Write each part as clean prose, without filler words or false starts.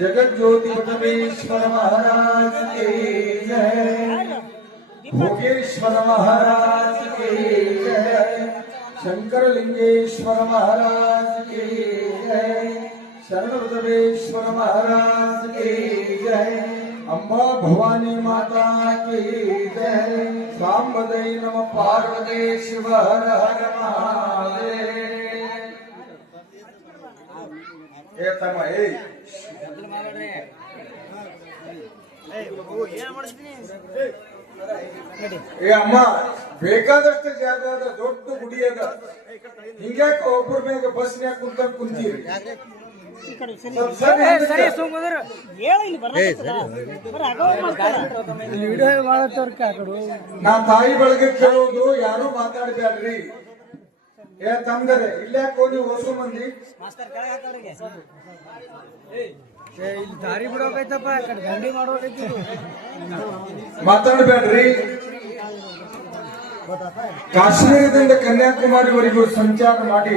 जगत ज्योति बटवेश्वर महाराज की जय, भोगेश्वर महाराज की जय, शंकर लिंगेश्वर महाराज की जय, शरण बटवेश्वर महाराज की जय, अम्बा भवानी माता की जय, सांबदई नमः पार्वती शिव हर हर महादेव। ಅಮ್ಮ ಬೇಕಾದಷ್ಟು ಜಾಗ ಅದ, ದೊಡ್ಡ ಗುಡಿ ಅದ, ಹಿಂಗ್ಯಾಕ ಒಬ್ಬರ ಮ್ಯಾಗ ಬಸ್ನ್ಯಾಗ ಕುಂತ ಕುಂತೀರಿ? ನಾ ತಾಯಿ ಬಳಗ ಕೇಳೋದು, ಯಾರು ಮಾತಾಡ್ಬ್ಯಾಡ್ರಿ. ತಂದರೆ ಇಲ್ಲಾಕ ನೀವು ಹೊಸ ಮಂದಿ ದಾರಿ ಬಿಡೋಕೈತಪ್ಪ, ದಂಡಿ ಮಾಡೋಕೈತಿ, ಮಾತಾಡ್ಬೇಡ್ರಿ. ಕಾಶ್ಮೀರದಿಂದ ಕನ್ಯಾಕುಮಾರಿವರೆಗೂ ಸಂಚಾರ ಮಾಡಿ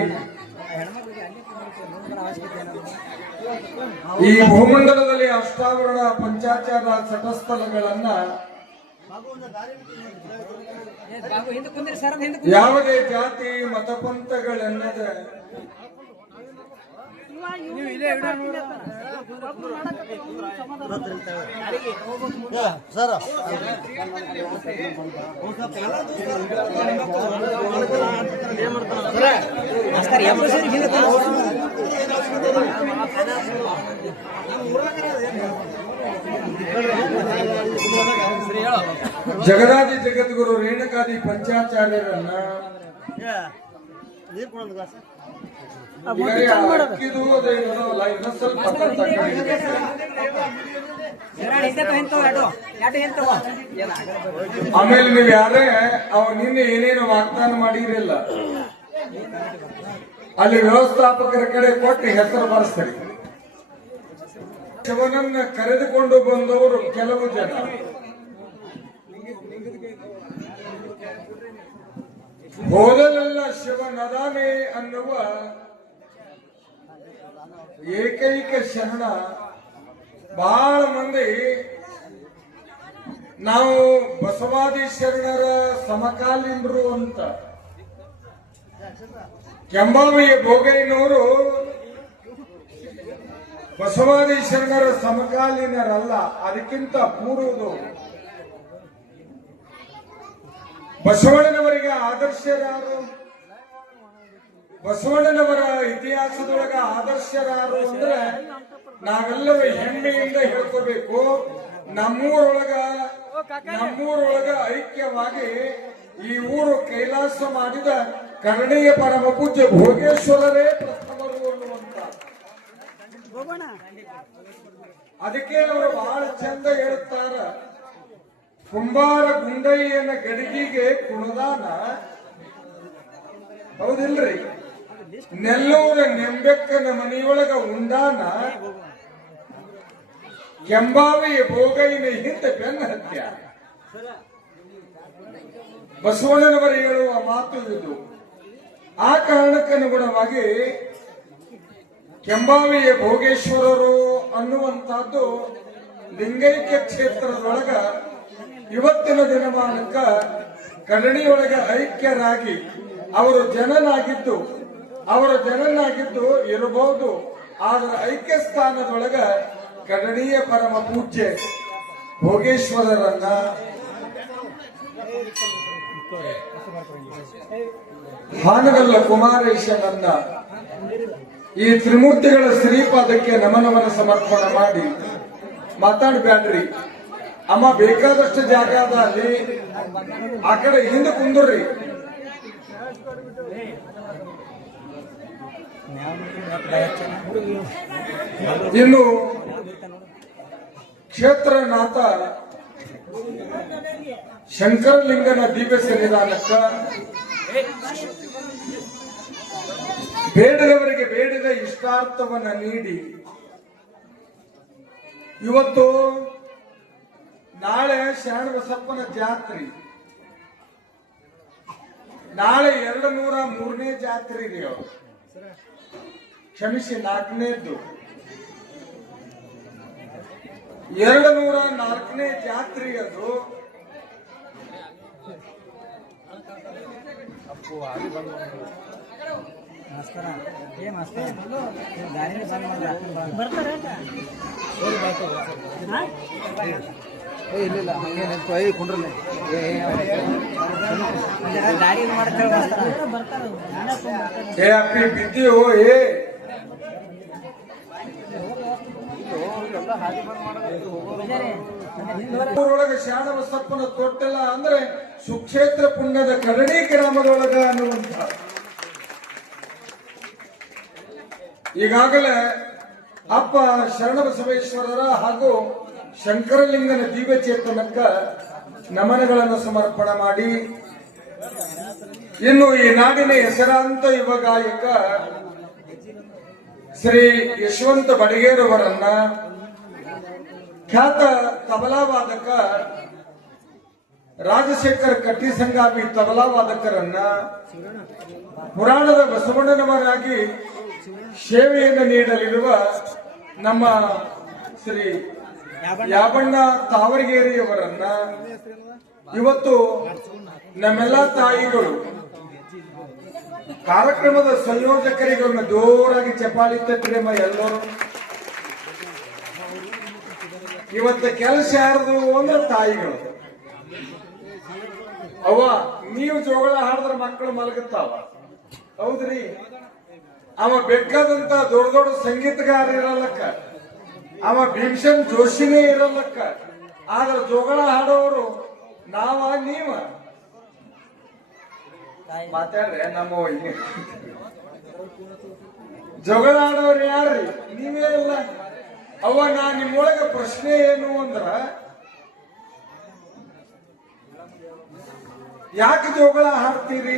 ಈ ಭೂಮಂಡಲದಲ್ಲಿ ಅಷ್ಟಾವರಣ ಪಂಚಾಚಾರ ಸಟಸ್ಥಲಗಳನ್ನ ಯಾವುದೇ ಜಾತಿ ಮತಪಂಥಗಳೆನ್ನದ ಜಗದಾದಿ ಜಗದ್ಗುರು ರೇಣುಕಾದಿ ಪಂಚಾಚಾರ್ಯರನ್ನ ಆಮೇಲೆ ನೀವು ಯಾರೇ ಅವ್ ನಿನ್ನೆ ಏನೇನು ವಾಗ್ದಾನ ಮಾಡಿರಲಿಲ್ಲ ಅಲ್ಲಿ ವ್ಯವಸ್ಥಾಪಕರ ಕಡೆ ಕೊಟ್ಟು ಹೆಸರು ಬರೆಸ್ತಾರೆ. ಶಿವನನ್ನ ಕರೆದುಕೊಂಡು ಬಂದವರು ಕೆಲವು ಜನ, ಹೋದಲೆಲ್ಲ ಶಿವನದಾನೆ ಅನ್ನುವ ಏಕೈಕ ಶರಣ ಬಹಳ ಮಂದಿ ನಾವು ಬಸವಾದಿ ಶರಣರ ಸಮಕಾಲೀನರು ಅಂತ. ಕೆಂಬಾವಿಯ ಭೋಗಯ್ಯನವರು ಬಸವಾದಿ ಶರಣರ ಸಮಕಾಲೀನರಲ್ಲ, ಅದಕ್ಕಿಂತ ಪೂರ್ವದು. ಬಸವಣ್ಣನವರಿಗೆ ಆದರ್ಶರಾರು, ಬಸವಣ್ಣನವರ ಇತಿಹಾಸದೊಳಗ ಆದರ್ಶರಾರು ಅಂದ್ರೆ ನಾವೆಲ್ಲರೂ ಹೆಮ್ಮೆಯಿಂದ ಹೇಳ್ಕೋಬೇಕು. ನಮ್ಮೂರೊಳಗ ಐಕ್ಯವಾಗಿ ಈ ಊರು ಕೈಲಾಸ ಮಾಡಿದ ಕರ್ಣೀಯ ಪರಮ ಪೂಜ್ಯ ಭೋಗೇಶ್ವರರೇ ಪ್ರಥಮರು ಅನ್ನುವಂತ. ಅದಕ್ಕೆ ಅವರು ಬಹಳ ಚಂದ ಹೇಳುತ್ತಾರ, ಕುಂಬಾರ ಗುಂಡಯ್ಯನ ಗಡಿಗೆಗೆ ಕುಣದಾನ, ಹೌದಿಲ್ರಿ? ನೆಲ್ಲೂರ ನೆಂಬೆಕ್ಕನ ಮನೆಯೊಳಗ ಉಂಡಾನ, ಕೆಂಬಾವಿಯ ಭೋಗಯ್ಯನ ಹಿಂದೆ ಬೆನ್ನ ಹತ್ಯ. ಬಸವಣ್ಣನವರು ಹೇಳುವ ಮಾತು ಇದು. ಆ ಕಾರಣಕ್ಕನುಗುಣವಾಗಿ ಕೆಂಬಾವಿಯ ಭೋಗೇಶ್ವರರು ಅನ್ನುವಂತಹದ್ದು ಲಿಂಗೈಕ್ಯ ಕ್ಷೇತ್ರದೊಳಗ ಇವತ್ತಿನ ದಿನಮಾನಕ್ಕ ಕಡಣಿಯೊಳಗ ಐಕ್ಯರಾಗಿ ಅವರ ಜನನಾಗಿದ್ದು ಇರಬಹುದು. ಆದ್ರೆ ಐಕ್ಯ ಸ್ಥಾನದೊಳಗ ಕಡಣಿಯ ಪರಮ ಪೂಜ್ಯ ಭೋಗೇಶ್ವರರನ್ನ, ಹಾನಗಲ್ಲ ಕುಮಾರೇಶನನ್ನ, ಈ ತ್ರಿಮೂರ್ತಿಗಳ ಶ್ರೀಪಾದಕ್ಕೆ ನಮನವನ್ನು ಸಮರ್ಪಣೆ ಮಾಡಿ ಮಾತಾಡ್ಬ್ಯಾಡ್ರಿ. ಅಮ್ಮ ಬೇಕಾದಷ್ಟು ಜಾಗ ಅದ ಅಲ್ಲಿ, ಆ ಕಡೆ ಹಿಂದೆ ಕುಂದ್ರಿ. ಇನ್ನು ಕ್ಷೇತ್ರನಾಥ ಶಂಕರಲಿಂಗನ ದಿವ್ಯ ಸನ್ನಿಧಾನಕ್ಕ ಬೇಡದವರಿಗೆ ಬೇಡಿದ ಇಷ್ಟಾರ್ಥವನ್ನ ನೀಡಿ ಇವತ್ತು ನಾಳೆ ಶರಣಬಸಪ್ಪನ ಜಾತ್ರೆ, ನಾಳೆ 203ನೇ ಜಾತ್ರೆ ರೀ. ಕ್ಷಮಿಸಿ, 4ನೇದ್ದು 204ನೇ ಜಾತ್ರೆ ಅದು. ಇಲ್ಲ ಹಂಗೇನು ಕುಂಡ್ರಲ್ಲ ಬಿದ್ದೀವೋ ಊರೊಳಗೆ ಶರಣಬಸಪ್ಪನ ತೊಟ್ಟಿಲ್ಲ ಅಂದ್ರೆ ಸುಕ್ಷೇತ್ರ ಪುಣ್ಯದ ಕರಡಿ ಗ್ರಾಮದೊಳಗ ಅನ್ನುವಂತ. ಈಗಾಗಲೇ ಅಪ್ಪ ಶರಣಬಸವೇಶ್ವರರ ಹಾಗೂ ಶಂಕರಲಿಂಗನ ದಿವ್ಯ ಚೇತನಕ್ಕ ನಮನಗಳನ್ನು ಸಮರ್ಪಣೆ ಮಾಡಿ, ಇನ್ನು ಈ ನಾಡಿನ ಹೆಸರಾಂತ ಯುವ ಗಾಯಕ ಶ್ರೀ ಯಶವಂತ ಬಡಗೇರವರನ್ನ, ಖ್ಯಾತ ತಬಲಾವಾದಕ ರಾಜಶೇಖರ್ ಕಟ್ಟಿಸಂಗಾಮಿ ತಬಲಾವಾದಕರನ್ನ, ಪುರಾಣದ ಬಸವಣ್ಣನವರಾಗಿ ಸೇವೆಯನ್ನು ನೀಡಲಿರುವ ನಮ್ಮ ಶ್ರೀ ಯಾಬಣ್ಣ ತಾವರಗೇರಿಯವರನ್ನ, ಇವತ್ತು ನಮ್ಮೆಲ್ಲ ತಾಯಿಗಳು ಕಾರ್ಯಕ್ರಮದ ಸಂಯೋಜಕರಿಗೆ ಒಮ್ಮೆ ಜೋರಾಗಿ ಚಪ್ಪಾಳಿ ತಟ್ಟಿರಮ್ಮ ಎಲ್ಲರೂ. ಇವತ್ತ ಕೆಲಸ ಯಾರದು ಅಂದ್ರೆ ತಾಯಿಗಳು. ಅವ್ವ ನೀವು ಜೋಗಳ ಹಾಡಿದ್ರೆ ಮಕ್ಕಳು ಮಲಗುತ್ತಾವ, ಹೌದ್ರಿ? ಅವ ಬೇಕಾದಂತ ದೊಡ್ಡ ದೊಡ್ಡ ಸಂಗೀತಗಾರ ಇರಲ್ಲಕ್ಕ, ಅವ ಭೀಮಸೇನ್ ಜೋಶಿನೇ ಇರಲ್ಲಕ್ಕ. ಆದ್ರೆ ಜೋಗಳ ಹಾಡೋರು ನಾವ ನೀವ. ಮಾತಾಡ್ರೆ ನಮ್ಮ ಜೋಗಳ ಆಡೋರು ಯಾರ್ರಿ? ನೀವೇ ಇಲ್ಲ. ಅವ್ವ ನಾ ನಿಮ್ಮೊಳಗ ಪ್ರಶ್ನೆ ಏನು ಅಂದ್ರ, ಯಾಕೆ ಜೋಗಳ ಹಾಡ್ತೀರಿ?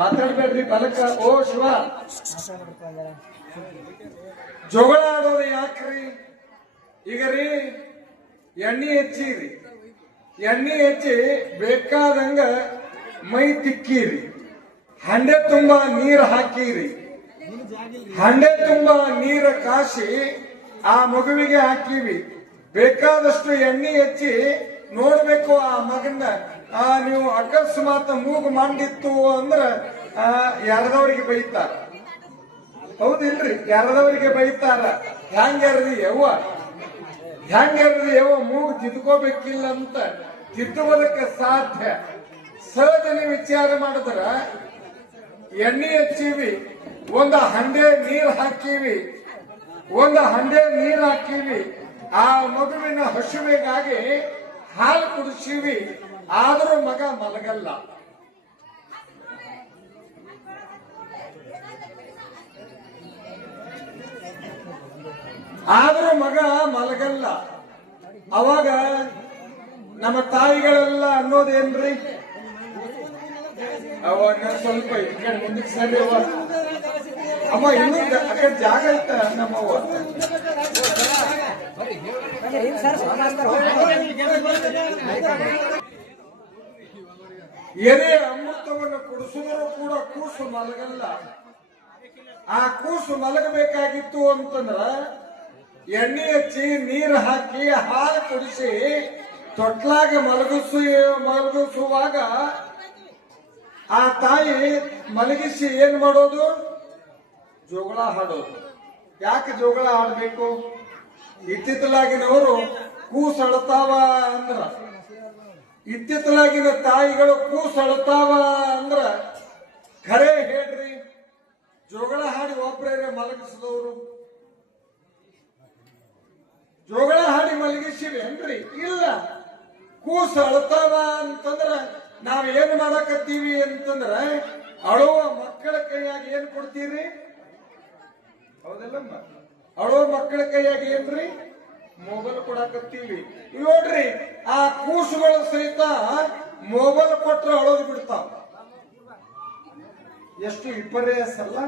ಮಾತಾಡ್ಬೇಡ್ರಿ ಬಲಕ. ಓ ಶಿವ, ಜೋಗಳ ಆಡೋದು ಯಾಕ್ರಿ? ಈಗ ರೀ ಎಣ್ಣೆ ಹೆಚ್ಚಿರಿ, ಎಣ್ಣೆ ಹೆಚ್ಚಿ ಬೇಕಾದಂಗ ಮೈ ತಿಕ್ಕಿರಿ, ಹಂಡೆ ತುಂಬಾ ನೀರು ಹಾಕಿರಿ, ಹಂಡೆ ತುಂಬಾ ನೀರು ಕಾಸಿ ಆ ಮಗುವಿಗೆ ಹಾಕಿವಿ. ಬೇಕಾದಷ್ಟು ಎಣ್ಣೆ ಹೆಚ್ಚಿ ನೋಡ್ಬೇಕು ಆ ಮಗನ್ನ. ನೀವು ಅಕಸ್ಮಾತ್ ಮೂಗು ಮಾಡಿತ್ತು ಅಂದ್ರ ಯಾರದವರಿಗೆ ಬೈತಾರ, ಹೌದಿಲ್ರಿ? ಯಾರದವರಿಗೆ ಬೈತಾರ. ಹೆಂಗ್ಯಾರ್ರಿ ಯವ್ವ, ಹೆಂಗ್ಯಾರ್ರಿ ಯವ್ವ? ಮೂಗು ತಿದ್ಕೋಬೇಕಿಲ್ಲ ಅಂತ ತಿದ್ದುವುದಕ್ಕೆ ಸಾಧ್ಯ. ಸಹಜನೆ ವಿಚಾರ ಮಾಡಿದ್ರ ಎಣ್ಣೆ ಹಚ್ಚಿವಿ, ಒಂದು ಹಂಡೆ ನೀರು ಹಾಕಿವಿ, ಒಂದು ಹಂಡೆ ನೀರು ಹಾಕಿವಿ, ಆ ಮಗುವಿನ ಹಸುವಿಗಾಗಿ ಹಾಲು ಕುಡಿಸಿವಿ. ಆದರೂ ಮಗ ಮಲಗಲ್ಲ. ಆದರೂ ಮಗ ಮಲಗಲ್ಲ. ಅವಾಗ ನಮ್ಮ ತಾಯಿಗಳೆಲ್ಲ ಅನ್ನೋದೇನ್ರಿ? ಅವ ಸ್ವಲ್ಪ ಈ ಕಡೆ ಮುಂದಕ್ಕೆ ಸರಿ ಅವ ಅಮ್ಮ, ಇನ್ನೂ ಆ ಕಡೆ ಜಾಗ ಐತ ನಮ್ಮವ್ವ. ಎದೆ ಅಮೃತವನ್ನು ಕುಡಿಸಿದರೂ ಕೂಡ ಕೂಸು ಮಲಗಲ್ಲ. ಆ ಕೂಸು ಮಲಗಬೇಕಾಗಿತ್ತು ಅಂತಂದ್ರ ಎಣ್ಣೆ ಹಚ್ಚಿ ನೀರು ಹಾಕಿ ಹಾಲು ಕುಡಿಸಿ ತೊಟ್ಲಾಗ ಮಲಗಿಸುವಾಗ ಆ ತಾಯಿ ಮಲಗಿಸಿ ಏನ್ ಮಾಡೋದು? ಜೋಗಳ ಹಾಡೋದು. ಯಾಕೆ ಜೋಗಳ ಹಾಡಬೇಕು? ಇತ್ತಿತ್ತಲಾಗಿನವರು ಕೂಸು ಅಳತಾವ ಅಂದ್ರ, ಇತ್ತಿತ್ತಲಾಗಿನ ತಾಯಿಗಳು ಕೂಸು ಅಳತಾವ ಅಂದ್ರ ಖರೆ ಹೇಳ್ರಿ, ಜೋಗಳ ಹಾಡಿ ಒಬ್ಬರೇ ಮಲಗಿಸಿದವರು? ಜೋಗಳ ಹಾಡಿ ಮಲಗಿಸಿವಿ ಏನ್ರಿ? ಇಲ್ಲ. ಕೂಸು ಅಳತಾವ ಅಂತಂದ್ರ ನಾವ್ ಏನ್ ಮಾಡಕತ್ತೀವಿ ಅಂತಂದ್ರ ಅಳುವ ಮಕ್ಕಳ ಕೈಯಾಗಿ ಏನ್ ಕೊಡ್ತೀರಿ? ಹೌದಲ್ಲಮ್ಮ? ಅಳುವ ಮಕ್ಕಳ ಕೈಯಾಗಿ ಏನ್ರಿ? ಮೊಬೈಲ್ ಕೊಡಾಕತ್ತೀವಿ. ನೋಡ್ರಿ, ಆ ಕೂಸುಗಳು ಸಹಿತ ಮೊಬೈಲ್ ಕೊಟ್ರೆ ಅಳೋದು ಬಿಡ್ತಾವ. ಎಷ್ಟು ವಿಪರ್ಯಾಸ ಅಲ್ಲ?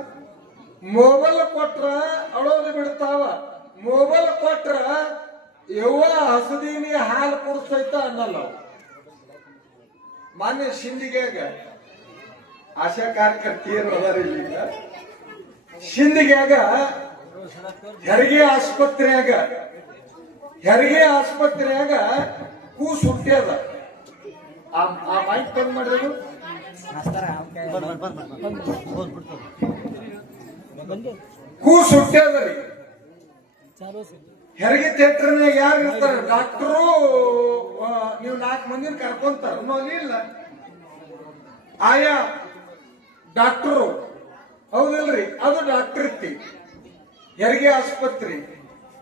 ಮೊಬೈಲ್ ಕೊಟ್ರ ಅಳೋದು ಬಿಡ್ತಾವ. ಮೊಬೈಲ್ ಕೊಟ್ರ ಯವ್ವ ಹಸದೀನಿ ಹಾಲು ಕುಡಿಸೈತ ಅನ್ನಲ್ಲ. ಮಾನ್ಯ ಸಿಂಧಿಗ್ಯಾಗ ಆಶಾ ಕಾರ್ಯಕರ್ತಿಯರು ಅದಾರ ಇಲ್ಲಿಂದ. ಸಿಂಧಿಗ್ಯಾಗ ಹೆರಿಗೆ ಆಸ್ಪತ್ರೆಯಾಗ ಕೂಸು ಹುಟ್ಟ್ಯದ. ಆ ಮೈಕ್ ಬಂದ್ ಮಾಡಿದ್ರು. ಕೂಸು ಹುಟ್ಟ್ಯದ್ರಿ. ಹೆರಿಗೆ ಥಿಯೇಟರ್ನಾಗ ಯಾರು ಇರ್ತಾರ? ಡಾಕ್ಟರು. ನೀವು 4 ಮಂದಿನ ಕರ್ಕೊಂತಾರ ಇಲ್ಲ? ಆಯಾ ಡಾಕ್ಟರು, ಹೌದಿಲ್ರಿ? ಅದು ಡಾಕ್ಟರ್ ಇರ್ತಿ ಹೆರಿಗೆ ಆಸ್ಪತ್ರೆ.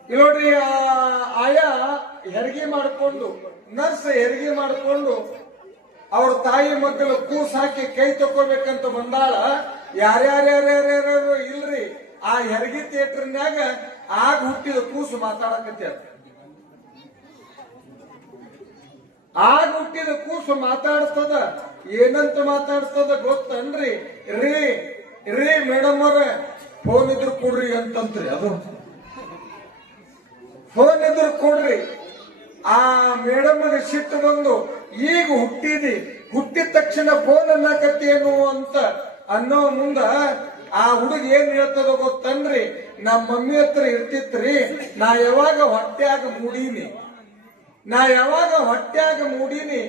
ಇಲ್ಲಿ ನೋಡ್ರಿ, ಆಯಾ ಹೆರಿಗೆ ಮಾಡಿಕೊಂಡು, ನರ್ಸ್ ಹೆರಿಗೆ ಮಾಡಿಕೊಂಡು ಅವ್ರ ತಾಯಿ ಮಕ್ಕಳು ಕೂಸು ಹಾಕಿ ಕೈ ತಕೋಬೇಕಂತ ಬಂದಾಳ. ಯಾರ್ಯಾರ್ಯಾರ್ಯಾರ್ಯಾರು ಇಲ್ರಿ, ಆ ಹೆರಿಗೆ ಥಿಯೇಟರ್ನ್ಯಾಗ ಆಗ ಹುಟ್ಟಿದ ಕೂಸು ಮಾತಾಡಕತ್ಯಾರ. ಆಗ ಹುಟ್ಟಿದ ಕೂಸು ಮಾತಾಡ್ತದ. ಏನಂತ ಮಾತಾಡ್ತದ ಗೊತ್ತನ್ರಿ? ರೀ ಮೇಡಮ್ ಅವ್ರ ಫೋನ್ ಇದ್ರು ಕೊಡ್ರಿ ಅಂತಂತ್ರಿ. ಅದು ಫೋನ್ ಇದ್ರು ಕೊಡ್ರಿ. ಆ ಮೇಡಮ್ಗೆ ಸಿಟ್ಟು ಬಂದು, ಈಗ ಹುಟ್ಟಿದ ತಕ್ಷಣ ಫೋನ್ ಅನ್ನಕತ್ತೇನು ಅಂತ ಅನ್ನೋ ಮುಂದ ಆ ಹುಡುಗ ಏನ್ ಹೇಳ್ತದ ಗೊತ್ತನ್ರಿ? ನಮ್ಮ ಮಮ್ಮಿ ಹತ್ರ ಇರ್ತಿತ್ರಿ, ನಾ ಯಾವಾಗ ಹೊಟ್ಟ್ಯಾಗ ಮೂಡೀನಿ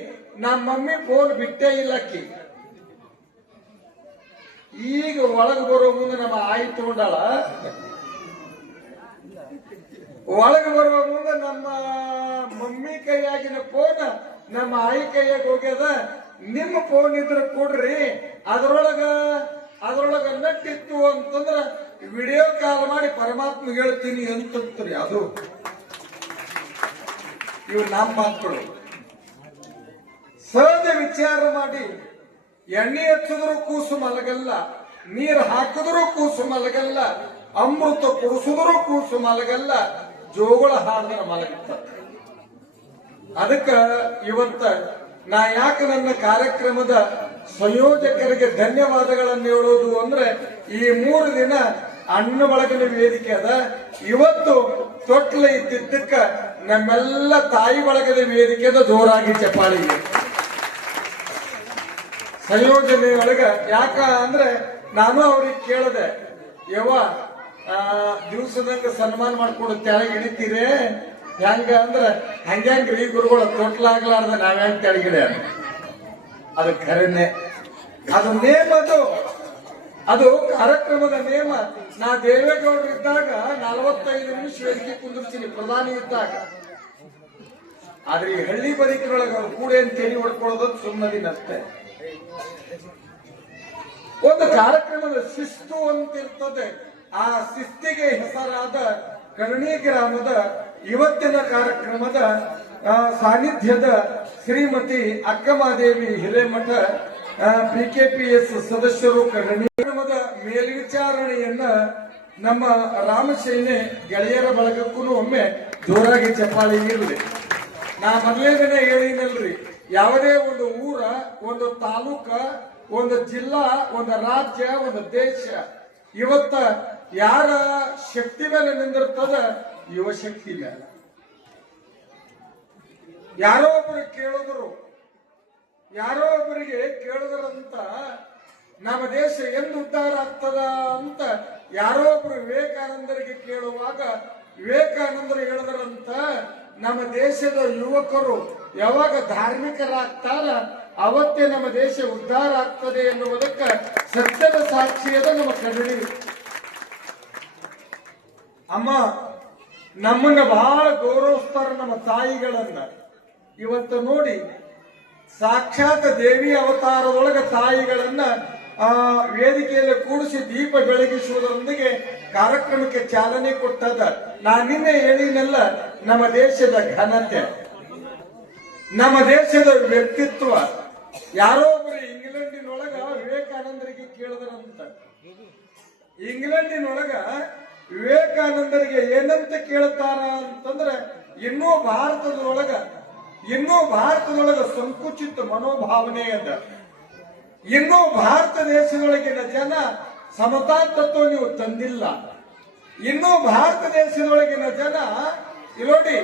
ನಮ್ಮ ಮಮ್ಮಿ ಫೋನ್ ಬಿಟ್ಟೇ ಇಲ್ಲಕ್ಕಿ. ಈಗ ಒಳಗೆ ಬರೋ ಮುಂದೆ ನಮ್ಮ ಆಯಿ ತಗೊಂಡಾಳ, ಒಳಗೆ ಬರುವ ಮುಂದೆ ನಮ್ಮ ಮಮ್ಮಿ ಕೈಯಾಗಿನ ಫೋನ್ ನಮ್ಮ ಆಯಿ ಕೈಯಾಗ ಹೋಗ್ಯದ. ನಿಮ್ಮ ಫೋನ್ ಇದ್ರೆ ಕೊಡ್ರಿ, ಅದ್ರೊಳಗ ನಟ್ಟಿತ್ತು ಅಂತಂದ್ರ ವಿಡಿಯೋ ಕಾಲ್ ಮಾಡಿ ಪರಮಾತ್ಮ ಹೇಳ್ತೀನಿ ಅಂತಂತ್ರಿ. ಅದು ಇವು ನಮ್ಮ ಮಾತುಗಳು. ಸಹಜ ವಿಚಾರ ಮಾಡಿ, ಎಣ್ಣೆ ಹಚ್ಚಿದ್ರು ಕೂಸು ಮಲಗಲ್ಲ, ನೀರು ಹಾಕಿದ್ರು ಕೂಸು ಮಲಗಲ್ಲ, ಅಮೃತ ಕುಡಿಸಿದ್ರು ಕೂಸು ಮಲಗಲ್ಲ, ಜೋಗಳ ಹಾಡಿದ್ರೆ ಮಲಗುತ್ತ. ಅದಕ್ಕ ಇವತ್ತ ನಾ ಯಾಕೆ ನನ್ನ ಕಾರ್ಯಕ್ರಮದ ಸಂಯೋಜಕರಿಗೆ ಧನ್ಯವಾದಗಳನ್ನು ಹೇಳೋದು ಅಂದ್ರೆ, ಈ 3 ದಿನ ಅಣ್ಣ ಬಳಗನ ವೇದಿಕೆ ಅದ. ಇವತ್ತು ತೊಟ್ಲ ಇದ್ದಿದ್ದಕ್ಕ ನಮ್ಮೆಲ್ಲ ತಾಯಿ ಬಳಗದ ವೇದಿಕೆದ ಜೋರಾಗಿ ಚಪ್ಪಾಳಿಗೆ ಸಂಯೋಜನೆ ಒಳಗ. ಯಾಕ ಅಂದ್ರೆ ನಾನು ಅವ್ರಿಗೆ ಕೇಳದೆ, ಯವ್ವ ದಿವಸದಂಗ ಸನ್ಮಾನ ಮಾಡ್ಕೊಂಡು ತೆಳಗೆ ಇಳಿತೀರೇ ಹೆಂಗ ಅಂದ್ರ, ಹಂಗ್ರಿ ಗುರುಗಳು ತೊಟ್ಲಾಗ್ಲಾರ್ದ ನಾವ್ಯಾಂಗ ತೆಳಗಿಡೆ. ಅದು ಖರೇನೆ, ಅದು ನೇಮ, ಅದು ಕಾರ್ಯಕ್ರಮದ ನೇಮ. ನಾ ದೇವೇಗೌಡರು ಇದ್ದಾಗ 45 ನಿಮಿಷ ವೇದಿಕೆ ಕುಂದಿರ್ತೀನಿ, ಪ್ರಧಾನಿ ಇದ್ದಾಗ. ಆದ್ರೆ ಈ ಹಳ್ಳಿ ಬದುಕಿನೊಳಗೆ ಅವ್ರು ಕೂಡ ಏನ್ ತೇಲಿ ಹೊಡ್ಕೊಳ್ಳೋದು ಸುಮ್ಮದಿನಷ್ಟೇ. ಒಂದು ಕಾರ್ಯಕ್ರಮದ ಶಿಸ್ತು ಅಂತ ಇರ್ತದೆ. ಆ ಶಿಸ್ತಿಗೆ ಹೆಸರಾದ ಕರ್ಣಿ ಗ್ರಾಮದ ಇವತ್ತಿನ ಕಾರ್ಯಕ್ರಮದ ಸಾನ್ನಿಧ್ಯದ ಶ್ರೀಮತಿ ಅಕ್ಕಮಾದೇವಿ ಹಿರೇಮಠ PKPS ಸದಸ್ಯರು ಕರ್ಣಿ ಗ್ರಾಮದ ಮೇಲ್ವಿಚಾರಣೆಯನ್ನ ನಮ್ಮ ರಾಮಸೇನೆ ಗೆಳೆಯರ ಬಳಗಕ್ಕೂ ಒಮ್ಮೆ ಜೋರಾಗಿ ಚಪ್ಪಾಳಿ ಇರಲಿ. ನಾ ಮೊದಲೇ ದಿನ ಹೇಳಿನಲ್ರಿ, ಯಾವುದೇ ಒಂದು ಊರ, ಒಂದು ತಾಲೂಕ, ಒಂದು ಜಿಲ್ಲಾ, ಒಂದು ರಾಜ್ಯ, ಒಂದು ದೇಶ ಇವತ್ತ ಯಾರ ಶಕ್ತಿ ಮೇಲೆ ನಿಂದಿರ್ತದ? ಯುವಶಕ್ತಿ ಮೇಲೆ. ಯಾರೋ ಒಬ್ಬರು ಯಾರೋ ಒಬ್ಬರಿಗೆ ಕೇಳಿದ್ರಂತ ನಮ್ಮ ದೇಶ ಎಂದು ಉದ್ಧಾರ ಆಗ್ತದ ಅಂತ ಯಾರೋ ಒಬ್ರು ವಿವೇಕಾನಂದರಿಗೆ ಕೇಳುವಾಗ ವಿವೇಕಾನಂದರು ಹೇಳಿದ್ರಂತ, ನಮ್ಮ ದೇಶದ ಯುವಕರು ಯಾವಾಗ ಧಾರ್ಮಿಕರಾಗ್ತಾರ ಅವತ್ತೇ ನಮ್ಮ ದೇಶ ಉದ್ಧಾರ ಆಗ್ತದೆ ಎನ್ನುವುದಕ್ಕೆ ಸತ್ಯದ ಸಾಕ್ಷಿಯದ ನಮ್ಮ ಕನ್ನಡಿ. ಅಮ್ಮ ನಮ್ಮನ್ನ ಬಹಳ ಗೌರವಿಸ್ತಾರ ನಮ್ಮ ತಾಯಿಗಳನ್ನ. ಇವತ್ತು ನೋಡಿ, ಸಾಕ್ಷಾತ್ ದೇವಿ ಅವತಾರದೊಳಗ ತಾಯಿಗಳನ್ನ ವೇದಿಕೆಯಲ್ಲಿ ಕೂಡಿಸಿ ದೀಪ ಬೆಳಗಿಸುವುದರೊಂದಿಗೆ ಕಾರ್ಯಕ್ರಮಕ್ಕೆ ಚಾಲನೆ ಕೊಟ್ಟದ. ನಾನು ನಿನ್ನೆ ಹೇಳಿನೆಲ್ಲ, ನಮ್ಮ ದೇಶದ ಘನತೆ, ನಮ್ಮ ದೇಶದ ವ್ಯಕ್ತಿತ್ವ. ಯಾರೋ ಒಬ್ಬರು ಇಂಗ್ಲೆಂಡಿನೊಳಗ ವಿವೇಕಾನಂದರಿಗೆ ಕೇಳಿದ್ರಂತ. ಇಂಗ್ಲೆಂಡಿನೊಳಗ ವಿವೇಕಾನಂದರಿಗೆ ಏನಂತ ಕೇಳ್ತಾರ ಅಂತಂದ್ರೆ, ಇನ್ನೂ ಭಾರತದೊಳಗ ಸಂಕುಚಿತ ಮನೋಭಾವನೆ ಅದ. ಇನ್ನೂ ಭಾರತ ದೇಶದೊಳಗಿನ ಜನ ಸಮತಾ ತತ್ವ ನೀವು ತಂದಿಲ್ಲ. ಇನ್ನೂ ಭಾರತ ದೇಶದೊಳಗಿನ ಜನ ನೋಡಿ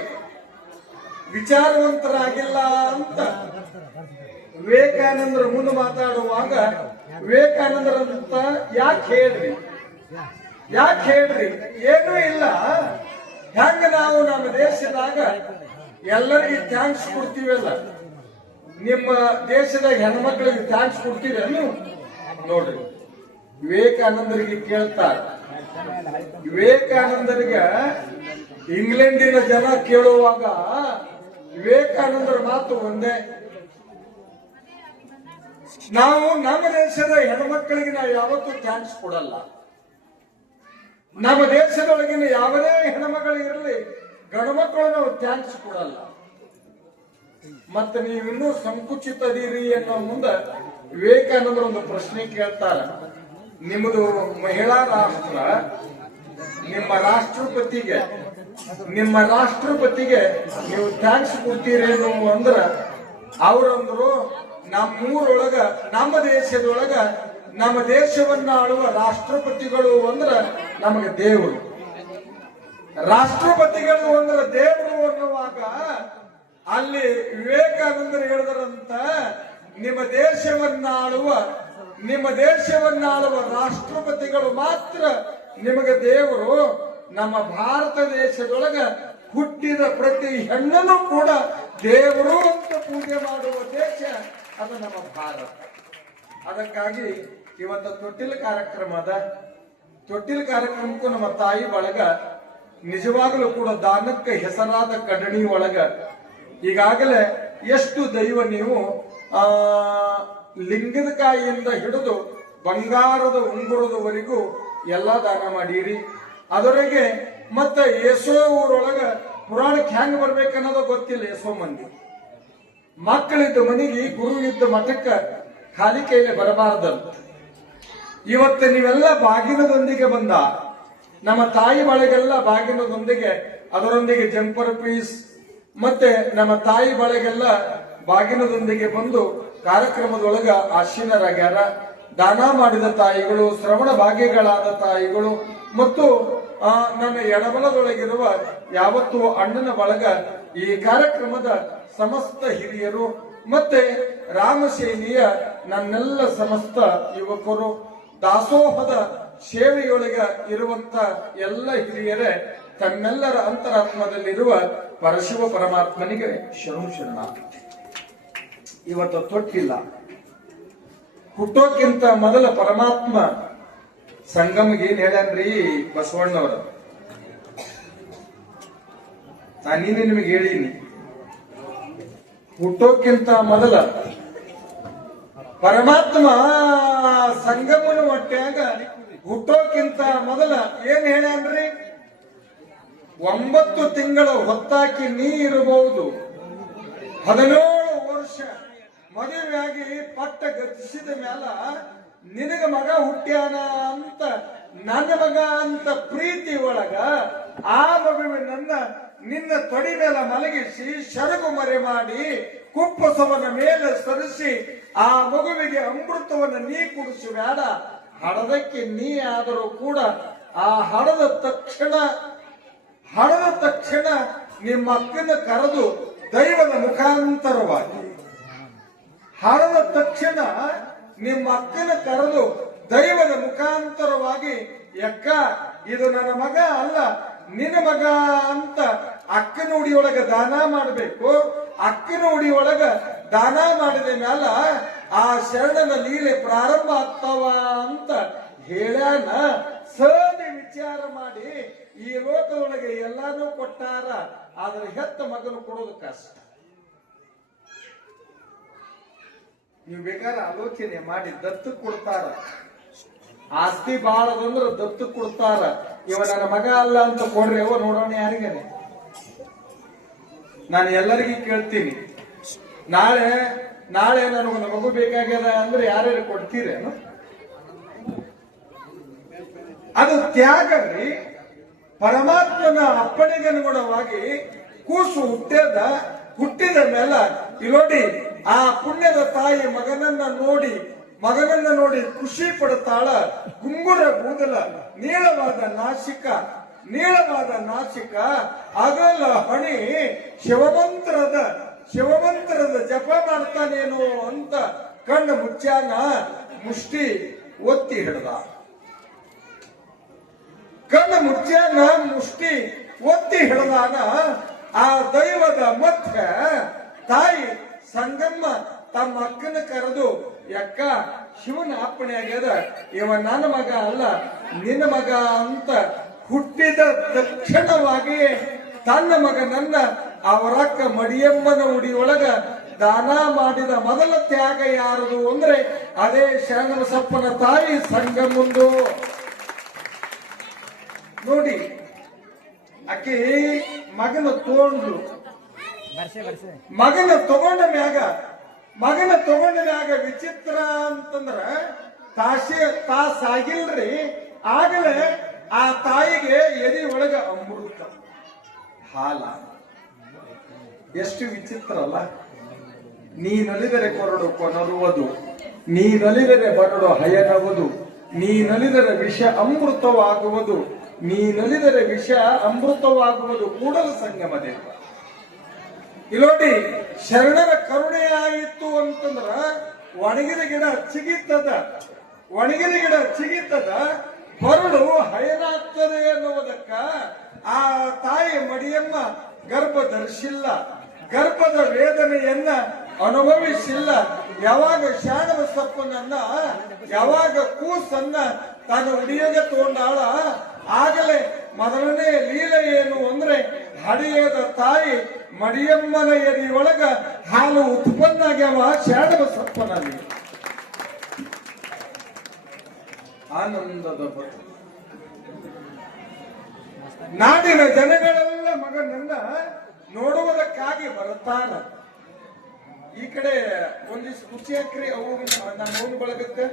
ವಿಚಾರವಂತರಾಗಿಲ್ಲ ಅಂತ ವಿವೇಕಾನಂದರು ಮುಂದೆ ಮಾತಾಡುವಾಗ ವಿವೇಕಾನಂದರಂತ ಯಾಕೆ ಹೇಳ್ರಿ ಏನೂ ಇಲ್ಲ. ಹೆಂಗ ನಾವು ನಮ್ಮ ದೇಶದಾಗ ಎಲ್ಲರಿಗೂ ಥ್ಯಾಂಕ್ಸ್ ಕೊಡ್ತೀವಲ್ಲ, ನಿಮ್ಮ ದೇಶದಾಗ ಹೆಣ್ಮಕ್ಳಿಗೆ ಥ್ಯಾಂಕ್ಸ್ ಕೊಡ್ತೀರ ನೀವು? ನೋಡ್ರಿ, ವಿವೇಕಾನಂದರಿಗೆ ಕೇಳ್ತಾರ. ವಿವೇಕಾನಂದರಿಗೆ ಇಂಗ್ಲೆಂಡಿನ ಜನ ಕೇಳುವಾಗ ವಿವೇಕಾನಂದರ ಮಾತು ಒಂದೇ, ನಾವು ನಮ್ಮ ದೇಶದ ಹೆಣ್ಮಕ್ಳಿಗೆ ನಾವು ಯಾವತ್ತೂ ಥ್ಯಾಂಕ್ಸ್ ಕೊಡಲ್ಲ. ನಮ್ಮ ದೇಶದೊಳಗಿನ ಯಾವುದೇ ಹೆಣ್ಮಗಳು ಇರಲಿ, ಗಂಡು ಮಕ್ಕಳು ನಾವು ಥ್ಯಾಂಕ್ಸ್ ಕೊಡಲ್ಲ. ಮತ್ತೆ ನೀವಿನ್ನೂ ಸಂಕುಚಿತದೀರಿ ಅನ್ನೋ ಮುಂದೆ ವಿವೇಕಾನಂದರು ಒಂದು ಪ್ರಶ್ನೆ ಕೇಳ್ತಾರ. ನಿಮ್ಮದು ಮಹಿಳಾ ರಾಷ್ಟ್ರ, ನಿಮ್ಮ ರಾಷ್ಟ್ರಪತಿಗೆ ನೀವು ಥ್ಯಾಂಕ್ಸ್ ಕೊಡ್ತೀರೇನು ಅಂದ್ರ ಅವ್ರಂದ್ರು, ನಮ್ಮೂರೊಳಗ ನಮ್ಮ ದೇಶದೊಳಗ ನಮ್ಮ ದೇಶವನ್ನ ಆಳುವ ರಾಷ್ಟ್ರಪತಿಗಳು ಅಂದ್ರ ನಮಗೆ ದೇವರು. ರಾಷ್ಟ್ರಪತಿಗಳು ಅಂದ್ರ ದೇವರು ಅನ್ನುವಾಗ ಅಲ್ಲಿ ವಿವೇಕಾನಂದರು ಹೇಳಿದರಂತ, ನಿಮ್ಮ ದೇಶವನ್ನಾಳುವ ರಾಷ್ಟ್ರಪತಿಗಳು ಮಾತ್ರ ನಿಮಗೆ ದೇವರು. ನಮ್ಮ ಭಾರತ ದೇಶದೊಳಗ ಹುಟ್ಟಿದ ಪ್ರತಿ ಹೆಣ್ಣನ್ನು ಕೂಡ ದೇವರು ಅಂತ ಪೂಜೆ ಮಾಡುವ ದೇಶ ಅದು ನಮ್ಮ ಭಾರತ. ಅದಕ್ಕಾಗಿ ಇವತ್ತು ತೊಟ್ಟಿಲ ಕಾರ್ಯಕ್ರಮ ಅದ. ತೊಟ್ಟಿಲ ಕಾರ್ಯಕ್ರಮಕ್ಕೂ ನಮ್ಮ ತಾಯಿ ಬಳಗ ನಿಜವಾಗಲೂ ಕೂಡ ದಾನಕ್ಕೆ ಹೆಸರಾದ ಕಡಣಿ ಒಳಗ ಈಗಾಗಲೇ ಎಷ್ಟು ದೈವ ನೀವು ಲಿಂಗದ ಕಾಯಿಯಿಂದ ಹಿಡಿದು ಬಂಗಾರದ ಉಂಗುರದವರೆಗೂ ಎಲ್ಲಾ ದಾನ ಮಾಡಿರಿ. ಅದರೊಳಗೆ ಮತ್ತ ಏಸೋ ಊರೊಳಗ ಪುರಾಣಕ್ಕೆ ಹೆಂಗ್ ಬರ್ಬೇಕನ್ನೋದು ಗೊತ್ತಿಲ್ಲ. ಏಸೋ ಮಂದಿ ಮಕ್ಕಳಿದ್ದ ಮನೆಗೆ ಗುರು ಇದ್ದ ಮಠಕ್ಕ ಖಾಲಿ ಕೈಲಿ ಬರಬಾರದಂತ. ಇವತ್ತು ನೀವೆಲ್ಲ ಬಾಗಿನದೊಂದಿಗೆ ಬಂದ ನಮ್ಮ ತಾಯಿ ಬಳಗೆಲ್ಲ ಬಾಗಿನದೊಂದಿಗೆ ಅದರೊಂದಿಗೆ ಜಂಪರ್ ಪೀಸ್ ಮತ್ತೆ ನಮ್ಮ ತಾಯಿ ಬಳಗೆಲ್ಲ ಬಾಗಿನದೊಂದಿಗೆ ಬಂದು ಕಾರ್ಯಕ್ರಮದೊಳಗ ಆಶೀನರಾಗ್ಯಾರ. ದಾನ ಮಾಡಿದ ತಾಯಿಗಳು, ಶ್ರವಣ ಭಾಗ್ಯಗಳಾದ ತಾಯಿಗಳು ಮತ್ತು ನನ್ನ ಎಡಬಲದೊಳಗಿರುವ ಯಾವತ್ತು ಅಣ್ಣನ ಬಳಗ, ಈ ಕಾರ್ಯಕ್ರಮದ ಸಮಸ್ತ ಹಿರಿಯರು ಮತ್ತೆ ರಾಮಸೇನೆಯ ನನ್ನೆಲ್ಲ ಸಮಸ್ತ ಯುವಕರು, ದಾಸೋಹದ ಸೇವೆಯೊಳಗ ಇರುವಂತ ಎಲ್ಲ ಹಿರಿಯರೇ, ತಮ್ಮೆಲ್ಲರ ಅಂತರಾತ್ಮದಲ್ಲಿರುವ ಪರಶಿವ ಪರಮಾತ್ಮನಿಗೆ ಶರಣ. ಇವತ್ತು ತೊಟ್ಟಿಲ್ಲ. ಹುಟ್ಟೋಕ್ಕಿಂತ ಮೊದಲ ಪರಮಾತ್ಮ ಸಂಗಮಿಗೆ ಏನ್ ಹೇಳ್ಯಾನ್ರಿ ಬಸವಣ್ಣವರು? ನಾನೀನೆ ನಿಮಗೆ ಹೇಳೀನಿ. ಹುಟ್ಟೋಕ್ಕಿಂತ ಮೊದಲ ಪರಮಾತ್ಮ ಸಂಗಮನ ಹೊಟ್ಟ್ಯಾಗ ಹುಟ್ಟೋಕ್ಕಿಂತ ಮೊದಲ ಏನ್ ಹೇಳ್ಯಾನ್ರಿ? 9 ತಿಂಗಳ ಹೊತ್ತಾಕಿ ನೀ ಇರಬಹುದು, 17 ವರ್ಷ ಮದುವೆಯಾಗಿ ಪಟ್ಟ ಗತಿಸಿದ ಮ್ಯಾಲ ನಿನಗ ಮಗ ಹುಟ್ಟ್ಯಾನ ಅಂತ, ನನ್ನ ಮಗ ಅಂತ ಪ್ರೀತಿ ಒಳಗ ಆ ಮಗುವಿನನ್ನ ನಿನ್ನ ತೊಡಿ ಮೇಲೆ ಮಲಗಿಸಿ ಶರಗು ಮರೆ ಮಾಡಿ ಕುಪ್ಪಸವನ ಮೇಲೆ ಸರಿಸಿ ಆ ಮಗುವಿಗೆ ಅಮೃತವನ್ನು ನೀ ಕುಡಿಸಿ ಬೇಡ, ಹಡದಕ್ಕೆ ನೀ ಆದರೂ ಕೂಡ ಆ ಹಡದ ತಕ್ಷಣ ನಿಮ್ಮ ಅಕ್ಕನ ಕರೆದು ದೈವದ ಮುಖಾಂತರವಾಗಿ ಹಡದ ತಕ್ಷಣ ನಿಮ್ಮ ಅಕ್ಕನ ಕರೆದು ದೈವದ ಮುಖಾಂತರವಾಗಿ, ಯಕ್ಕ ಇದು ನನ್ನ ಮಗ ಅಲ್ಲ ನಿನ್ನ ಮಗ ಅಂತ ಅಕ್ಕನ ಉಡಿಯೊಳಗ ದಾನ ಮಾಡಬೇಕು. ಅಕ್ಕನ ಉಡಿಯೊಳಗ ದಾನ ಮಾಡಿದ ಮ್ಯಾಲ ಆ ಶರಣನ ಲೀಲೆ ಪ್ರಾರಂಭ ಆಗ್ತಾವ ಅಂತ ಹೇಳ್ಯಾನ. ಸರಿ ವಿಚಾರ ಮಾಡಿ ಈ ಲೋಕದೊಳಗೆ ಎಲ್ಲಾನು ಕೊಟ್ಟಾರ, ಆದ್ರೆ ಹೆತ್ತ ಮಗನು ಕೊಡೋದು ಕಷ್ಟ. ನೀವು ಬೇಕಾದ್ರೆ ಆಲೋಚನೆ ಮಾಡಿ ದತ್ತು ಕೊಡ್ತಾರ. ಆಸ್ತಿ ಬಾಳದಂದ್ರ ದತ್ತು ಕೊಡ್ತಾರ. ಇವ ನನ್ನ ಮಗ ಅಲ್ಲ ಅಂತ ಕೊಡ್ರಿ, ಅವ ನೋಡೋಣ ಯಾರಿಗೇನೆ. ನಾನು ಎಲ್ಲರಿಗೂ ಕೇಳ್ತೀನಿ, ನಾಳೆ ನನಗೊಂದು ಮಗು ಬೇಕಾಗ್ಯದ ಅಂದ್ರೆ ಯಾರ್ಯಾರು ಕೊಡ್ತೀರೇನು? ಅದು ತ್ಯಾಗ ರೀ. ಪರಮಾತ್ಮನ ಅಪ್ಪಣೆಗೆ ಅನುಗುಣವಾಗಿ ಕೂಸು ಹುಟ್ಟಿದ ಮೇಲೆ ಇಲ್ಲೋಡಿ ಆ ಪುಣ್ಯದ ತಾಯಿ ಮಗನನ್ನ ನೋಡಿ ಖುಷಿ ಪಡುತ್ತಾಳ. ಗುಂಗುರ ಕೂದಲ, ನೀಳವಾದ ನಾಸಿಕ, ಅಗಲ ಹಣಿ, ಶಿವಮಂತ್ರದ ಜಪ ಮಾಡ್ತಾನೇನೋ ಅಂತ ಕಣ್ಣು ಮುಚ್ಚಾನ ಮುಷ್ಟಿ ಒತ್ತಿ ಹಿಡ್ದ. ಕಣ್ಣು ಮುಚ್ಚಾನ ಮುಷ್ಟಿ ಒತ್ತಿ ಹಿಡ್ದಾನ. ಆ ದೈವದ ಮಧ್ಯ ತಾಯಿ ಸಂಗಮ್ಮ ತಮ್ಮ ಅಕ್ಕನ ಕರೆದು, ಯಕ್ಕ ಶಿವನ ಅಪ್ಪಣೆ ಆಗ್ಯದ, ಇವ ನನ್ನ ಮಗ ಅಲ್ಲ ನಿನ್ನ ಮಗ ಅಂತ ಹುಟ್ಟಿದ ತಕ್ಷಣವಾಗಿ ತನ್ನ ಮಗನನ್ನ ಅವರಕ್ಕ ಮಡಿಯಮ್ಮನ ಉಡಿಯೊಳಗ ದಾನ ಮಾಡಿದ ಮೊದಲ ತ್ಯಾಗ ಯಾರದು ಅಂದ್ರೆ ಅದೇ ಶರಣಬಸಪ್ಪನ ತಾಯಿ ಸಂಗಮ್ಮಂದು. ನೋಡಿ, ಆಕೆ ಮಗನ ತಗೊಂಡ್ರು. ಮಗನ ತಗೊಂಡ ಮ್ಯಾಗ ವಿಚಿತ್ರ ಅಂತಂದ್ರ ತಾಸಾಗಿಲ್ರಿ. ಆಗಲೇ ಆ ತಾಯಿಗೆ ಎದೆ ಒಳಗ ಅಮೃತ ಹಾಲ. ಎಷ್ಟು ವಿಚಿತ್ರ ಅಲ್ಲ? ನೀನಲಿದರೆ ಕೊರಡು ಕೊನರುವುದು, ನೀನಲಿದರೆ ಬರಡು ಹಯನವುದು, ನೀನಲಿದರೆ ವಿಷ ಅಮೃತವಾಗುವುದು, ನೀನಲಿದರೆ ವಿಷ ಅಮೃತವಾಗುವುದು ಕೂಡಲ ಸಂಗಮ ದೇವ. ಇಲ್ಲೋಡಿ, ಶರಣರ ಕರುಣೆ ಆಯಿತು ಅಂತಂದ್ರ ಒಣಗಿದ ಗಿಡ ಚಿಗಿತದ ಬರಡು ಹಯನಾಗ್ತದೆ ಎನ್ನುವುದಕ್ಕ ಆ ತಾಯಿ ಮಡಿಯಮ್ಮ ಗರ್ಭ ಧರಿಸಿಲ್ಲ. ಗರ್ಭದ ವೇದನೆಯನ್ನ ಅನುಭವಿಸಿಲ್ಲ. ಯಾವಾಗ ಶಾಣಬಸಪ್ಪನನ್ನ ಯಾವಾಗ ಕೂಸನ್ನ ತಾನು ಉಡಿಯೋಗೆ ತಗೊಂಡಾಳ ಆಗಲೇ ಮೊದಲನೇ ಲೀಲೆ ಏನು ಅಂದ್ರೆ ಹಡಿಯದ ತಾಯಿ ಮಡಿಯಮ್ಮನ ಎದೆಯೊಳಗ ಹಾಲು ಉತ್ಪನ್ನ ಆಗ್ಯಾವ ಶಾಣಬಸಪ್ಪನಲ್ಲಿ. ಆನಂದದ ಬದುಕು. ನಾಡಿನ ಜನಗಳೆಲ್ಲ ಮಗನನ್ನ ನೋಡುವುದಕ್ಕಾಗಿ ಬರುತ್ತಾನ. ಈ ಕಡೆ ಒಂದಿಷ್ಟು ಖುಷಿ ಹಾಕ್ರಿ, ಅವು ನನ್ನ ನೋವು ಬಳಗತ್ತೆ.